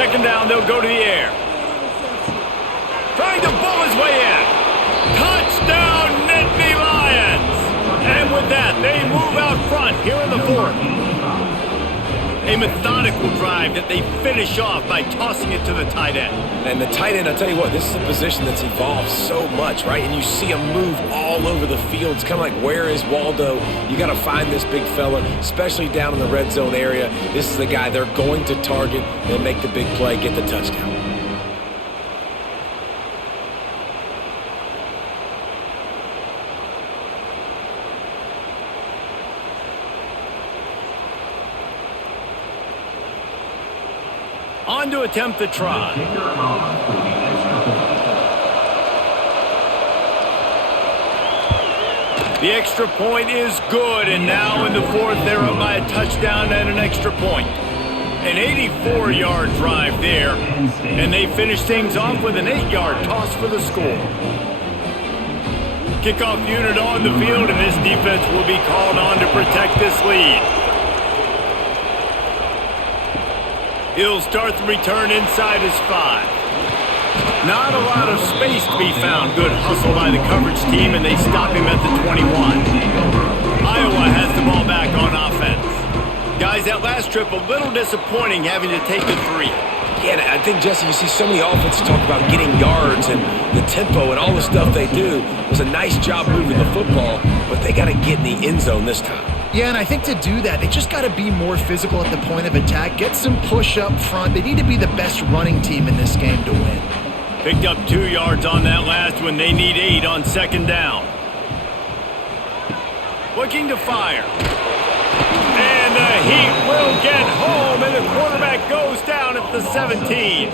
2nd down, they'll go to the air. Trying to bull his way in. Touchdown, Nittany Lions! And with that, they move out front here in the 4th. A methodical drive that they finish off by tossing it to the tight end. And the tight end, I'll tell you what, this is a position that's evolved so much, right? And you see him move all over the field. It's kind of like, where is Waldo? You got to find this big fella, especially down in the red zone area. This is the guy they're going to target and make the big play, get the touchdown. On to attempt the try. The extra point is good, and now in the 4th, they're up by a touchdown and an extra point. An 84-yard drive there, and they finish things off with an 8-yard toss for the score. Kickoff unit on the field, and this defense will be called on to protect this lead. He'll start the return inside his 5. Not a lot of space to be found. Good hustle by the coverage team, and they stop him at the 21. Iowa has the ball back on offense. Guys, that last trip, a little disappointing having to take the 3. Yeah, I think, Jesse, you see so many offenses talk about getting yards and the tempo and all the stuff they do. It was a nice job moving the football, but they got to get in the end zone this time. Yeah, and I think to do that, they just got to be more physical at the point of attack, get some push up front. They need to be the best running team in this game to win. Picked up 2 yards on that last one. They need 8 on 2nd down. Looking to fire. And the Heat will get home, and the quarterback goes down at the 17.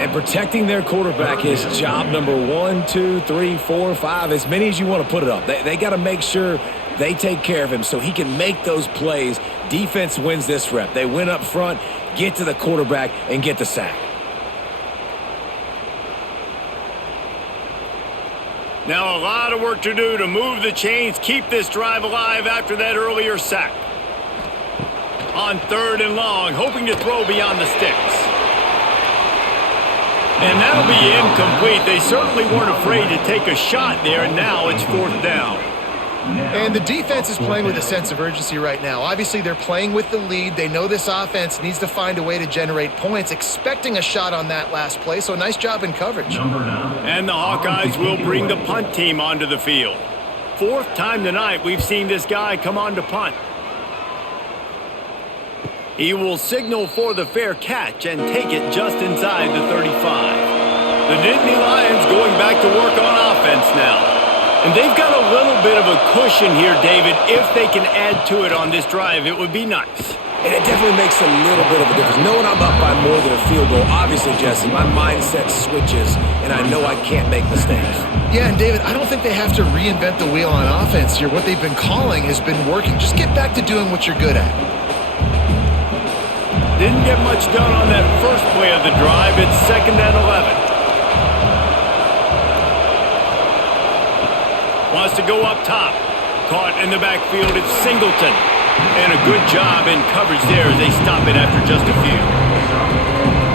And protecting their quarterback is job number 1, 2, 3, 4, 5, as many as you want to put it up. They got to make sure they take care of him so he can make those plays. Defense wins this rep. They win up front, get to the quarterback, and get the sack. Now a lot of work to do to move the chains, keep this drive alive after that earlier sack. On 3rd and long, hoping to throw beyond the sticks. And that'll be incomplete. They certainly weren't afraid to take a shot there, and now it's 4th down. And the defense is playing with a sense of urgency right now. Obviously, they're playing with the lead. They know this offense needs to find a way to generate points, expecting a shot on that last play, so nice job in coverage. And the Hawkeyes will bring the punt team onto the field. 4th time tonight we've seen this guy come on to punt. He will signal for the fair catch and take it just inside the 35. The Nittany Lions going back to work on offense now. And they've got a little bit of a cushion here, David. If they can add to it on this drive, it would be nice. And it definitely makes a little bit of a difference. Knowing I'm up by more than a field goal, obviously, Jesse, my mindset switches, and I know I can't make mistakes. Yeah, and David, I don't think they have to reinvent the wheel on offense here. What they've been calling has been working. Just get back to doing what you're good at. Didn't get much done on that first play of the drive. It's 2nd and 11. Wants to go up top. Caught in the backfield, it's Singleton. And a good job in coverage there as they stop it after just a few.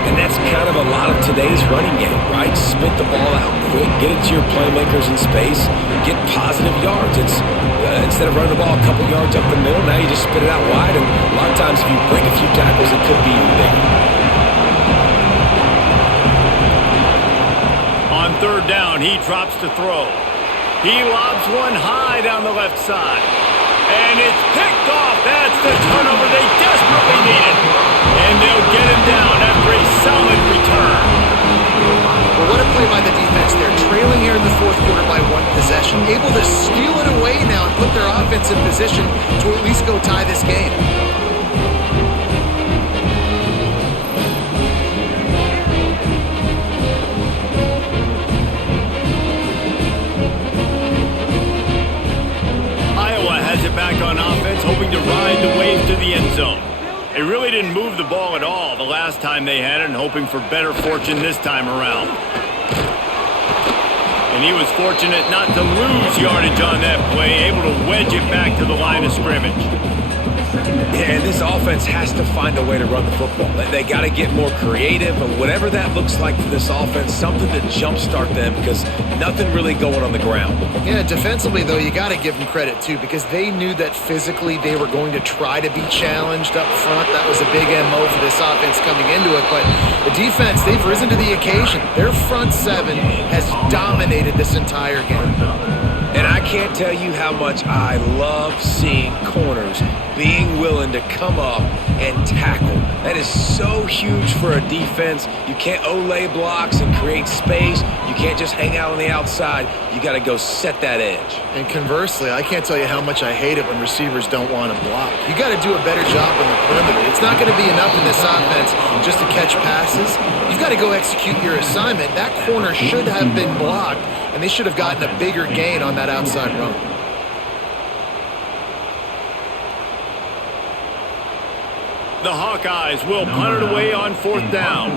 And that's kind of a lot of today's running game, right? Spit the ball out quick, get it to your playmakers in space, get positive yards. It's instead of running the ball a couple yards up the middle, now you just spit it out wide. And a lot of times if you break a few tackles, it could be even bigger. On 3rd down, he drops to throw. He lobs one high down the left side. And it's picked off. That's the turnover they desperately needed. And they'll get him down after a solid return. Well, what a play by the defense there. Trailing here in the 4th quarter by 1 possession. Able to steal it away now and put their offense in position to at least go tie this game. Back on offense, hoping to ride the wave to the end zone. They really didn't move the ball at all the last time they had it, and hoping for better fortune this time around. And he was fortunate not to lose yardage on that play, able to wedge it back to the line of scrimmage. Yeah, and this offense has to find a way to run the football. They got to get more creative, and whatever that looks like for this offense, something to jumpstart them because nothing really going on the ground. Yeah, defensively, though, you got to give them credit, too, because they knew that physically they were going to try to be challenged up front. That was a big MO for this offense coming into it, but the defense, they've risen to the occasion. Their front 7 has dominated this entire game. And I can't tell you how much I love seeing corners being willing to come up and tackle. That is so huge for a defense. You can't Olay blocks and create space. You can't just hang out on the outside. You got to go set that edge. And conversely, I can't tell you how much I hate it when receivers don't want to block. You got to do a better job on the perimeter. It's not going to be enough in this offense just to catch passes. You've got to go execute your assignment. That corner should have been blocked, and they should have gotten a bigger gain on that outside run. The Hawkeyes will punt it away on 4th down.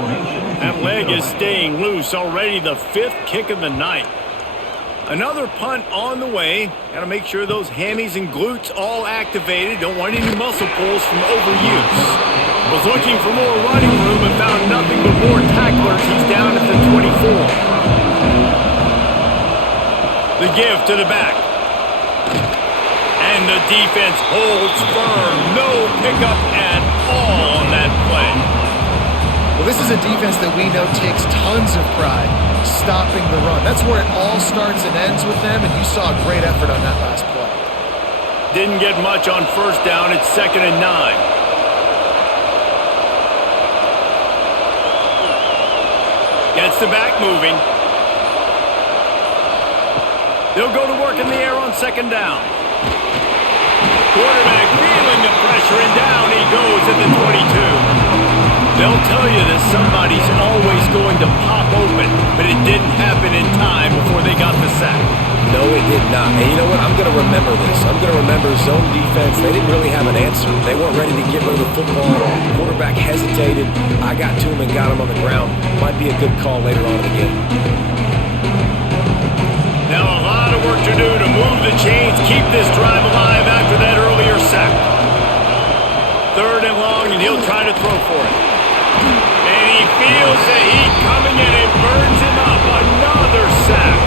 That leg is staying loose already, the 5th kick of the night. Another punt on the way. Got to make sure those hammies and glutes all activated. Don't want any muscle pulls from overuse. Was looking for more running room and found nothing but more tacklers. He's down at the 24. The give to the back. And the defense holds firm. No pickup at all on that play. Well, this is a defense that we know takes tons of pride stopping the run. That's where it all starts and ends with them, and you saw a great effort on that last play. Didn't get much on first down. It's 2nd and 9. Gets the back moving. They'll go to work in the air on 2nd down. Quarterback feeling the pressure, and down he goes at the 22. They'll tell you that somebody's always going to pop open, but it didn't happen in time before they got the sack. No, it did not. And you know what? I'm going to remember this. I'm going to remember zone defense. They didn't really have an answer. They weren't ready to get rid of the football. Quarterback hesitated. I got to him and got him on the ground. Might be a good call later on in the game. Now a lot of work to do to move the chains, keep this drive alive after that earlier sack. 3rd and long, and he'll try to throw for it. And he feels the heat coming in. It burns him up. Another sack.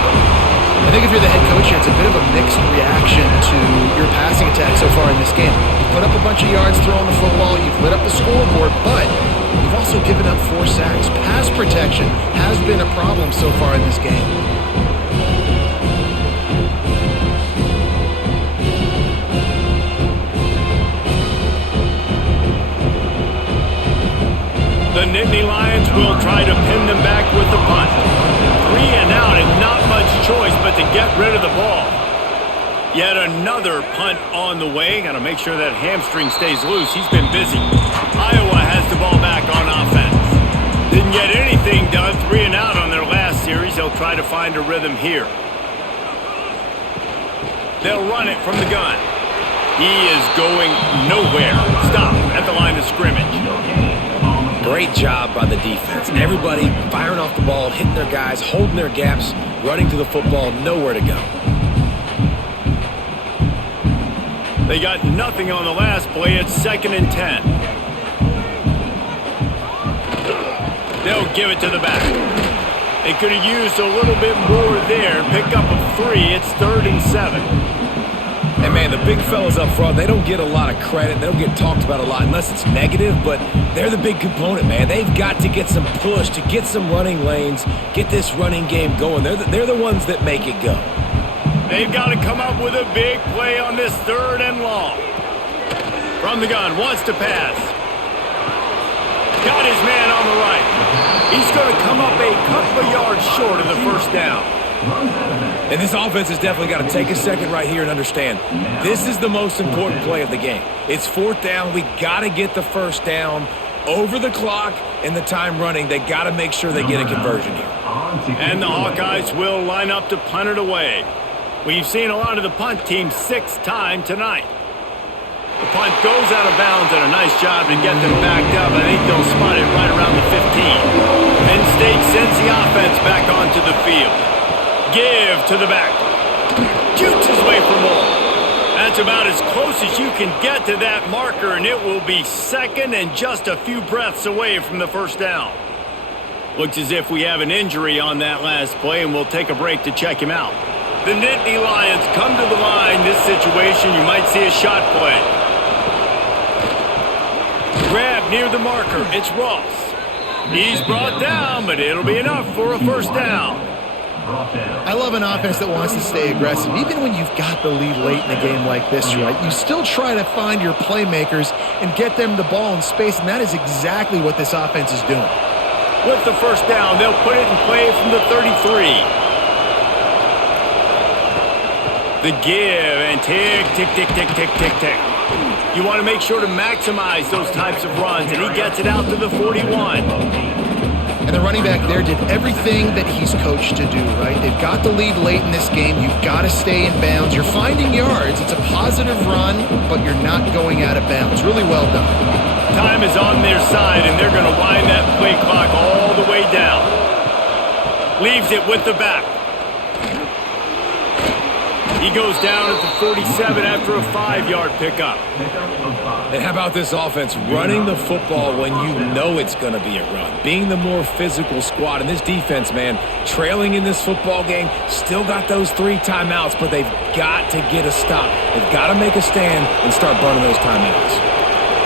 I think if you're the head coach here, it's a bit of a mixed reaction to your passing attack so far in this game. You put up a bunch of yards throwing the football, you've lit up the scoreboard, but you've also given up 4 sacks. Pass protection has been a problem so far in this game. The Nittany Lions will try to pin them back with the punt. 3 and out and not much choice but to get rid of the ball. Yet another punt on the way. Got to make sure that hamstring stays loose. He's been busy. Iowa has the ball back on offense. Didn't get anything done. 3 and out on their last series. They'll try to find a rhythm here. They'll run it from the gun. He is going nowhere. Stop at the line of scrimmage. Great job by the defense. Everybody firing off the ball, hitting their guys, holding their gaps, running to the football, nowhere to go. They got nothing on the last play. It's 2nd and 10. They'll give it to the back. They could have used a little bit more there. Pick up a 3. It's 3rd and 7. And man, the big fellas up front, they don't get a lot of credit. They don't get talked about a lot unless it's negative, but they're the big component, man. They've got to get some push, to get some running lanes, get this running game going. They're the ones that make it go. They've got to come up with a big play on this 3rd and long. From the gun, wants to pass. Got his man on the right. He's going to come up a couple of yards short of the first down. And this offense has definitely got to take a second right here and understand this is the most important play of the game. It's 4th down. We got to get the first down over the clock and the time running. They got to make sure they get a conversion here. And the Hawkeyes will line up to punt it away. We've seen a lot of the punt team 6th time tonight. The punt goes out of bounds, and a nice job to get them backed up. I think they'll spot it right around the 15. Penn State sends the offense back onto the field. Give to the back. Shoots his way for more. That's about as close as you can get to that marker, and it will be 2nd and just a few breaths away from the first down. Looks as if we have an injury on that last play, and we'll take a break to check him out. The Nittany Lions come to the line. This situation, you might see a shot play. Grab near the marker. It's Ross. He's brought down, but it'll be enough for a first down. I love an offense that wants to stay aggressive. Even when you've got the lead late in a game like this, right, you still try to find your playmakers and get them the ball in space, and that is exactly what this offense is doing. With the first down, they'll put it in play from the 33. The give, and tick, tick, tick, tick, tick, tick, tick. You want to make sure to maximize those types of runs, and he gets it out to the 41. And the running back there did everything that he's coached to do, right? They've got the lead late in this game. You've got to stay in bounds. You're finding yards. It's a positive run, but you're not going out of bounds. Really well done. Time is on their side, and they're going to wind that play clock all the way down. Leaves it with the back. He goes down at the 47 after a 5-yard pickup. And how about this offense running the football when you know it's going to be a run? Being the more physical squad. And this defense, man, trailing in this football game, still got those 3 timeouts, but they've got to get a stop. They've got to make a stand and start burning those timeouts.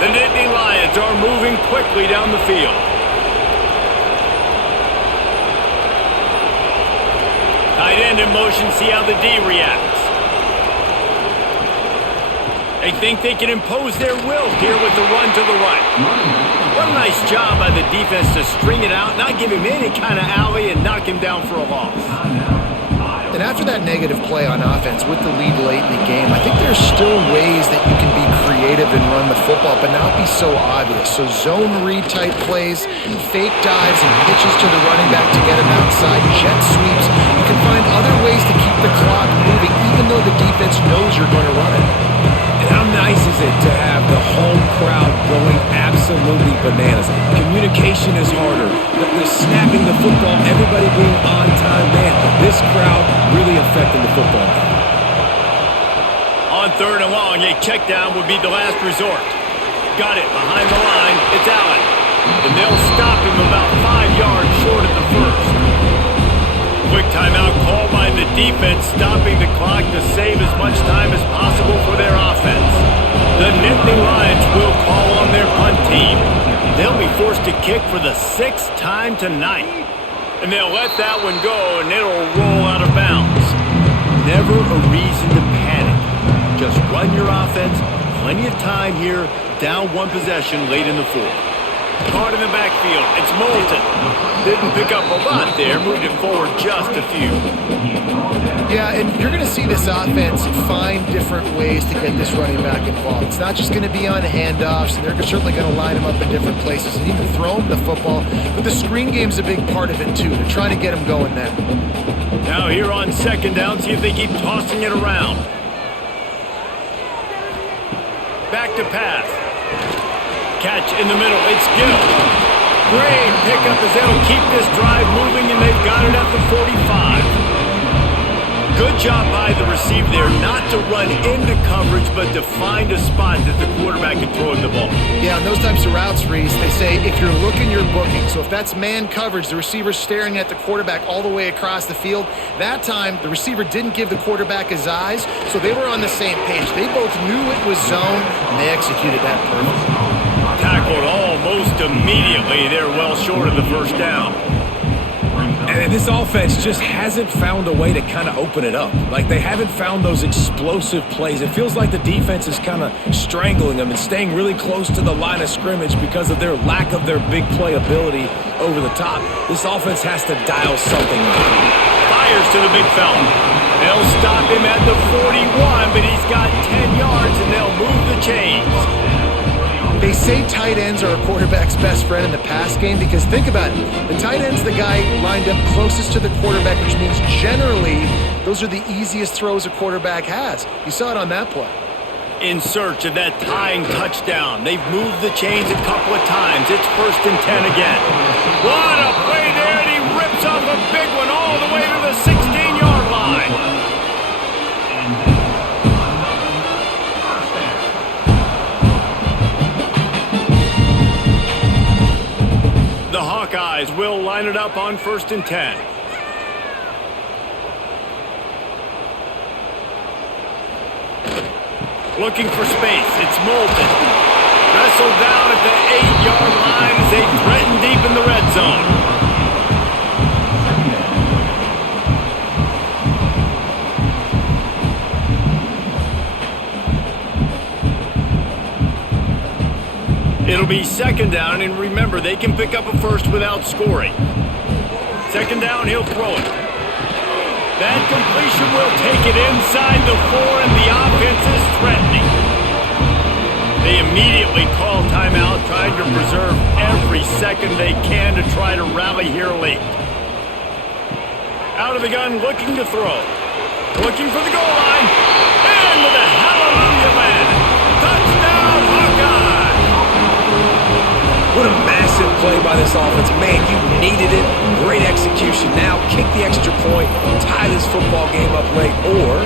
The Nittany Lions are moving quickly down the field. Tight end in motion, see how the D reacts. They think they can impose their will here with the run to the right. What a nice job by the defense to string it out, not give him any kind of alley, and knock him down for a loss. And after that negative play on offense with the lead late in the game, I think there's still ways that you can be creative and run the football, but not be so obvious. So zone read type plays, fake dives and pitches to the running back to get him outside, jet sweeps. You can find other ways to keep the clock moving, even though the defense knows you're going to run it. And how nice is it to have the home crowd going absolutely bananas? Communication is harder. The snapping the football, everybody being on time. Man, this crowd really affecting the football game. On 3rd and long, a check down would be the last resort. Got it behind the line. It's Allen. And they'll stop him about 5 yards short of the first. Quick timeout called by the defense, stopping the clock to save as much time as possible for their offense. The Nittany Lions will call on their punt team. They'll be forced to kick for the 6th time tonight. And they'll let that one go, and it'll roll out of bounds. Never a reason to panic. Just run your offense. Plenty of time here. Down 1 possession late in the 4th. Caught in the backfield. It's Moulton. Didn't pick up a lot there. Moved it forward just a few. Yeah, and you're going to see this offense find different ways to get this running back involved. It's not just going to be on handoffs, and they're certainly going to line him up in different places and even throw him the football. But the screen game's a big part of it, too. They're trying to get him going there. Now here on 2nd down, see if they keep tossing it around. Back to pass. Catch in the middle. It's Gill. Great pickup as they'll keep this drive moving, and they've got it at the 45. Good job by the receiver there not to run into coverage, but to find a spot that the quarterback can throw him the ball. Yeah, on those types of routes, Reese, they say if you're looking, you're booking. So if that's man coverage, the receiver's staring at the quarterback all the way across the field. That time, the receiver didn't give the quarterback his eyes, so they were on the same page. They both knew it was zone, and they executed that perfectly. Tackled almost immediately. They're well short of the 1st down. And this offense just hasn't found a way to kind of open it up. Like, they haven't found those explosive plays. It feels like the defense is kind of strangling them and staying really close to the line of scrimmage because of their lack of their big play ability over the top. This offense has to dial something up. Fires to the big fella. They'll stop him at the 41, but he's got 10 yards, and they'll move the chains. They say tight ends are a quarterback's best friend in the pass game because think about it. The tight end's the guy lined up closest to the quarterback, which means generally those are the easiest throws a quarterback has. You saw it on that play. In search of that tying touchdown. They've moved the chains a couple of times. It's 1st and 10 again. What a play there, and he rips off a big one all the way to the 16-yard line. The Hawkeyes will line it up on 1st and 10. Looking for space. It's Moulton. Wrestled down at the 8-yard line as they threaten deep in the red zone. It'll be 2nd down, and remember, they can pick up a first without scoring. 2nd down, he'll throw it. That completion will take it inside the 4, and the offense is threatening. They immediately call timeout, trying to preserve every second they can to try to rally here late. Out of the gun, looking to throw. Looking for the goal line. Into the hallelujah land. Touchdown, Hawkeye! What a massive play by this offense. Man, you needed it. Great execution. Now kick the extra point, tie this football game up late, or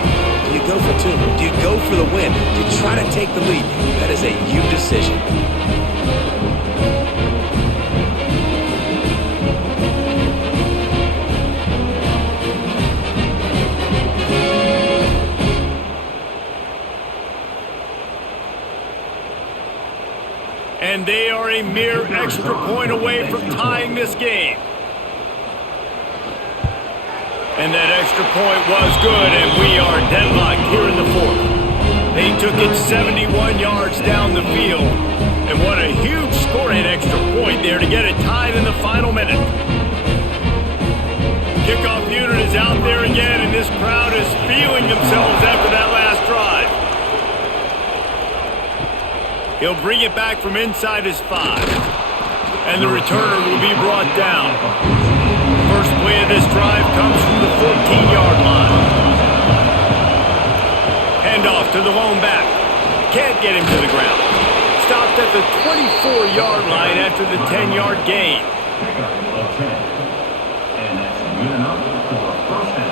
Do you go for two? Do you go for the win? Do you try to take the lead? That is a you decision. And they are a mere extra point away from tying this game. And that extra point was good, and we are deadlocked here in the fourth. They took it 71 yards down the field. And what a huge scoring extra point there to get it tied in the final minute. Kickoff unit is out there again, and this crowd is feeling themselves after that last drive. He'll bring it back from inside his 5. And the returner will be brought down. First play of this drive comes from the 14-yard line. Handoff to the lone back. Can't get him to the ground. Stopped at the 24-yard line after the 10-yard gain. And that's good enough for a first down.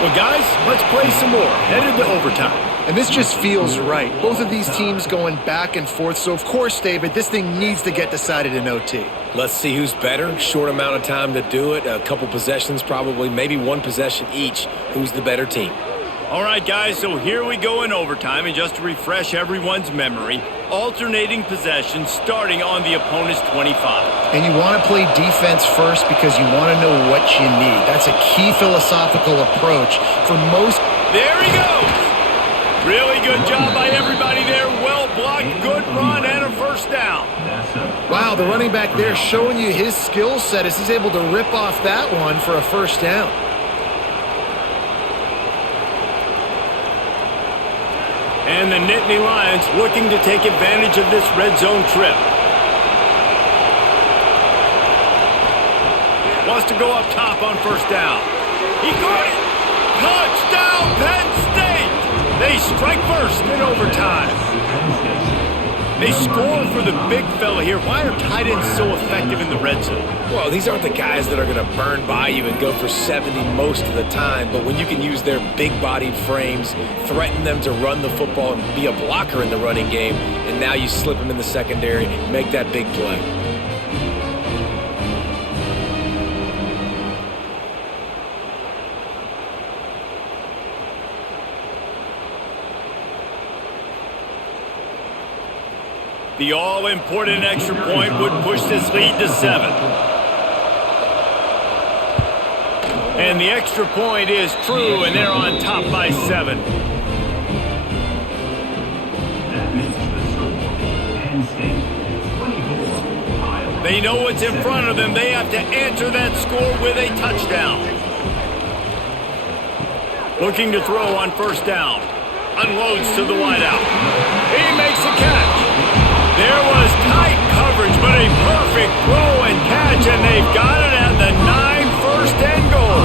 Well, guys, let's play some more. Headed to overtime. And this just feels right. Both of these teams going back and forth. So, of course, David, this thing needs to get decided in OT. Let's see who's better. Short amount of time to do it. A couple possessions probably. Maybe one possession each. Who's the better team? All right, guys, so here we go in overtime. And just to refresh everyone's memory, alternating possessions starting on the opponent's 25. And you want to play defense first because you want to know what you need. That's a key philosophical approach for most. There he goes. Really good job by everybody there. Well blocked, good run, and a first down. Wow, the running back there showing you his skill set as he's able to rip off that one for a first down. And the Nittany Lions looking to take advantage of this red zone trip. Wants to go up top on first down. He got it! Touchdown, Penn State! They strike first in overtime. They score for the big fella here. Why are tight ends so effective in the red zone? Well, these aren't the guys that are going to burn by you and go for 70 most of the time, but when you can use their big-bodied frames, threaten them to run the football and be a blocker in the running game, and now you slip them in the secondary, make that big play. The all-important extra point would push this lead to 7. And the extra point is true, and they're on top by 7. That makes the score. Penn State 24, Iowa. They know what's in front of them. They have to answer that score with a touchdown. Looking to throw on first down. Unloads to the wideout. He makes a catch. There was tight coverage, but a perfect throw and catch, and they've got it at the 9, first and goal.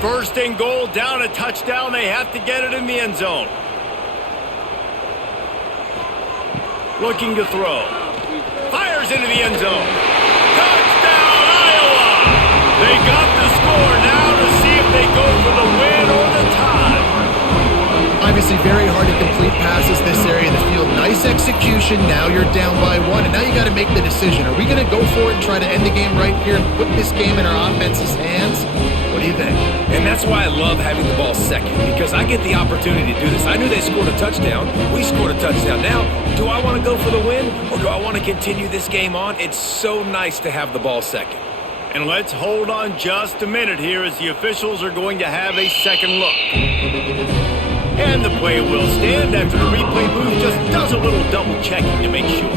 First and goal, down a touchdown. They have to get it in the end zone. Looking to throw. Fires into the end zone. Touchdown, Iowa! They got the score now to see if they go for the win or the tie. Obviously very hard to complete passes this area of the field. Nice execution. Now you're down by 1, and now you got to make the decision. Are we going to go for it and try to end the game right here and put this game in our offense's hands? What do you think? And that's why I love having the ball second, because I get the opportunity to do this. I knew they scored a touchdown. We scored a touchdown. Now, do I want to go for the win, or do I want to continue this game on? It's so nice to have the ball second. And let's hold on just a minute here as the officials are going to have a second look. And the play will stand after the replay booth just does a little double checking to make sure.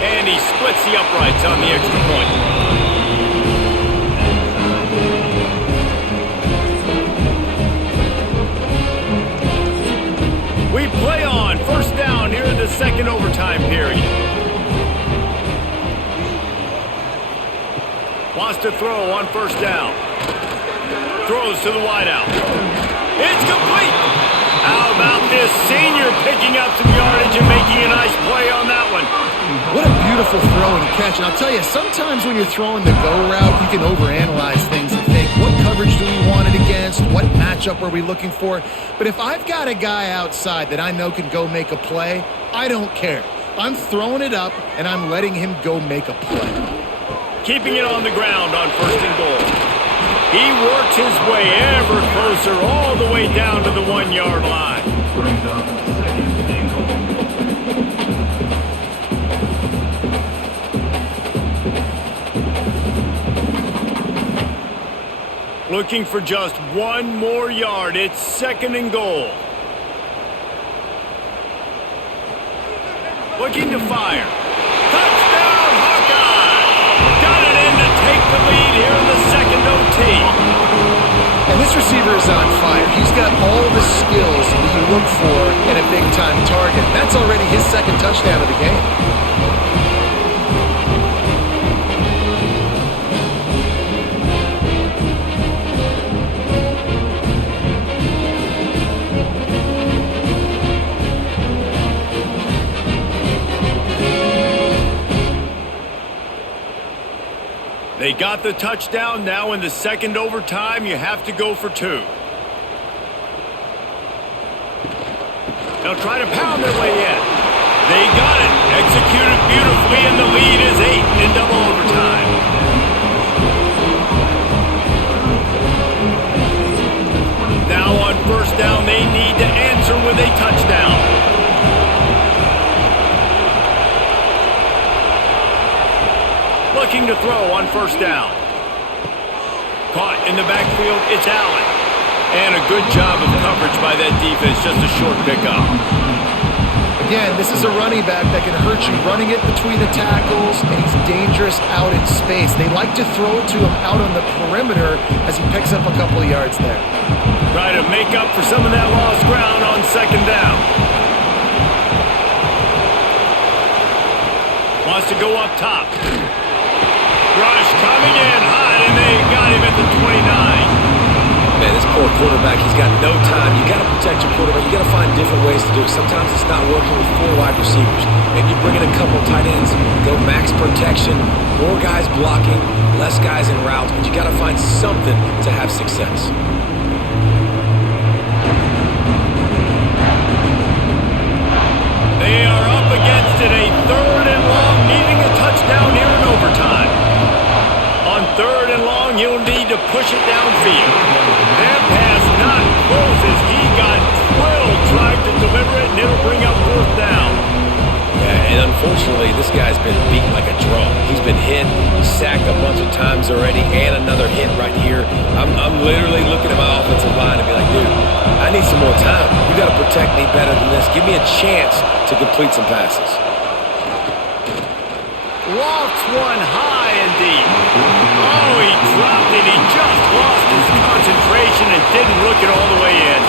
And he splits the uprights on the extra point. We play on first down here in the second overtime period. Wants to throw on first down. Throws to the wideout. It's complete. How about this senior picking up some yardage and making a nice play on that one? What a beautiful throw and catch. And I'll tell you, sometimes when you're throwing the go route, you can overanalyze things and think, what coverage do we want it against? What matchup are we looking for? But if I've got a guy outside that I know can go make a play, I don't care. I'm throwing it up, and I'm letting him go make a play. Keeping it on the ground on 1st and goal. He works his way ever closer all the way down to the 1-yard line. Brings up 2nd and goal. Looking for just 1 more yard. It's 2nd and goal. Looking to fire. Touchdown, Hawkeyes! Got it in to take the lead here in the 2nd OT. And this receiver is on fire. He's got all the skills that you look for in a big-time target. That's already his 2nd touchdown of the game. They got the touchdown. Now in the 2nd overtime, you have to go for 2. They'll try to pound their way in. They got it. Executed beautifully, and the lead is 8 in double overtime. Now on 1st down, they need to answer with a touchdown. Looking to throw on 1st down. Caught in the backfield, it's Allen. And a good job of coverage by that defense, just a short pickup. Again, this is a running back that can hurt you running it between the tackles, and he's dangerous out in space. They like to throw it to him out on the perimeter as he picks up a couple of yards there. Try to make up for some of that lost ground on 2nd down. Wants to go up top. Rush coming in hot, and they got him at the 29. Man, this poor quarterback, he's got no time. You got to protect your quarterback. You got to find different ways to do it. Sometimes it's not working with 4 wide receivers. Maybe you bring in a couple tight ends, go max protection, more guys blocking, less guys in routes, but you got to find something to have success. They are up against it, a 3rd and long, needing a touchdown here in overtime. On 3rd and long, he'll need to push it downfield. That pass not close as he got drilled trying to deliver it, and it'll bring up 4th down. Yeah, and unfortunately, this guy's been beaten like a drum. He's been hit, sacked a bunch of times already, and another hit right here. I'm literally looking at my offensive line and be like, dude, I need some more time. You got to protect me better than this. Give me a chance to complete some passes. Lofts one high and deep. Oh, he dropped it. He just lost his concentration and didn't look it all the way in.